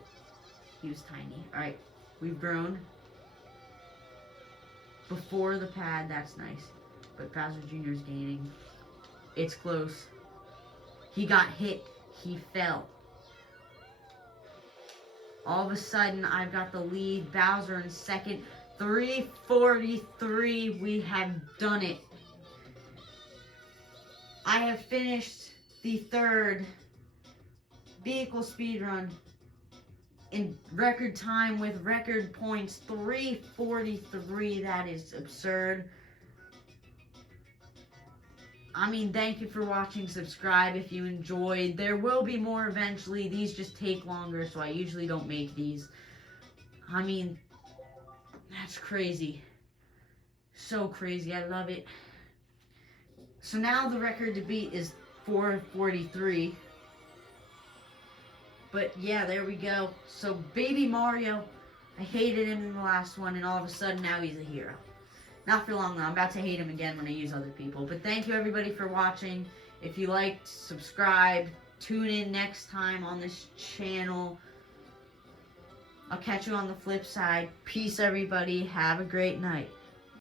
he was tiny. Alright, we've grown. Before the pad, that's nice. But Bowser Jr. is gaining. It's close. He got hit. He fell. All of a sudden, I've got the lead. Bowser in second. 3:43. We have done it. I have finished the 3rd vehicle speedrun in record time with record points. 3:43. That is absurd. I mean, thank you for watching. Subscribe if you enjoyed. There will be more eventually. These just take longer, so I usually don't make these. I mean, that's crazy. So crazy. I love it. So now the record to beat is 4:43. But yeah, there we go. So Baby Mario, I hated him in the last one, and all of a sudden now he's a hero. Not for long though. I'm about to hate him again when I use other people. But thank you everybody for watching. If you liked, subscribe. Tune in next time on this channel. I'll catch you on the flip side. Peace everybody. Have a great night.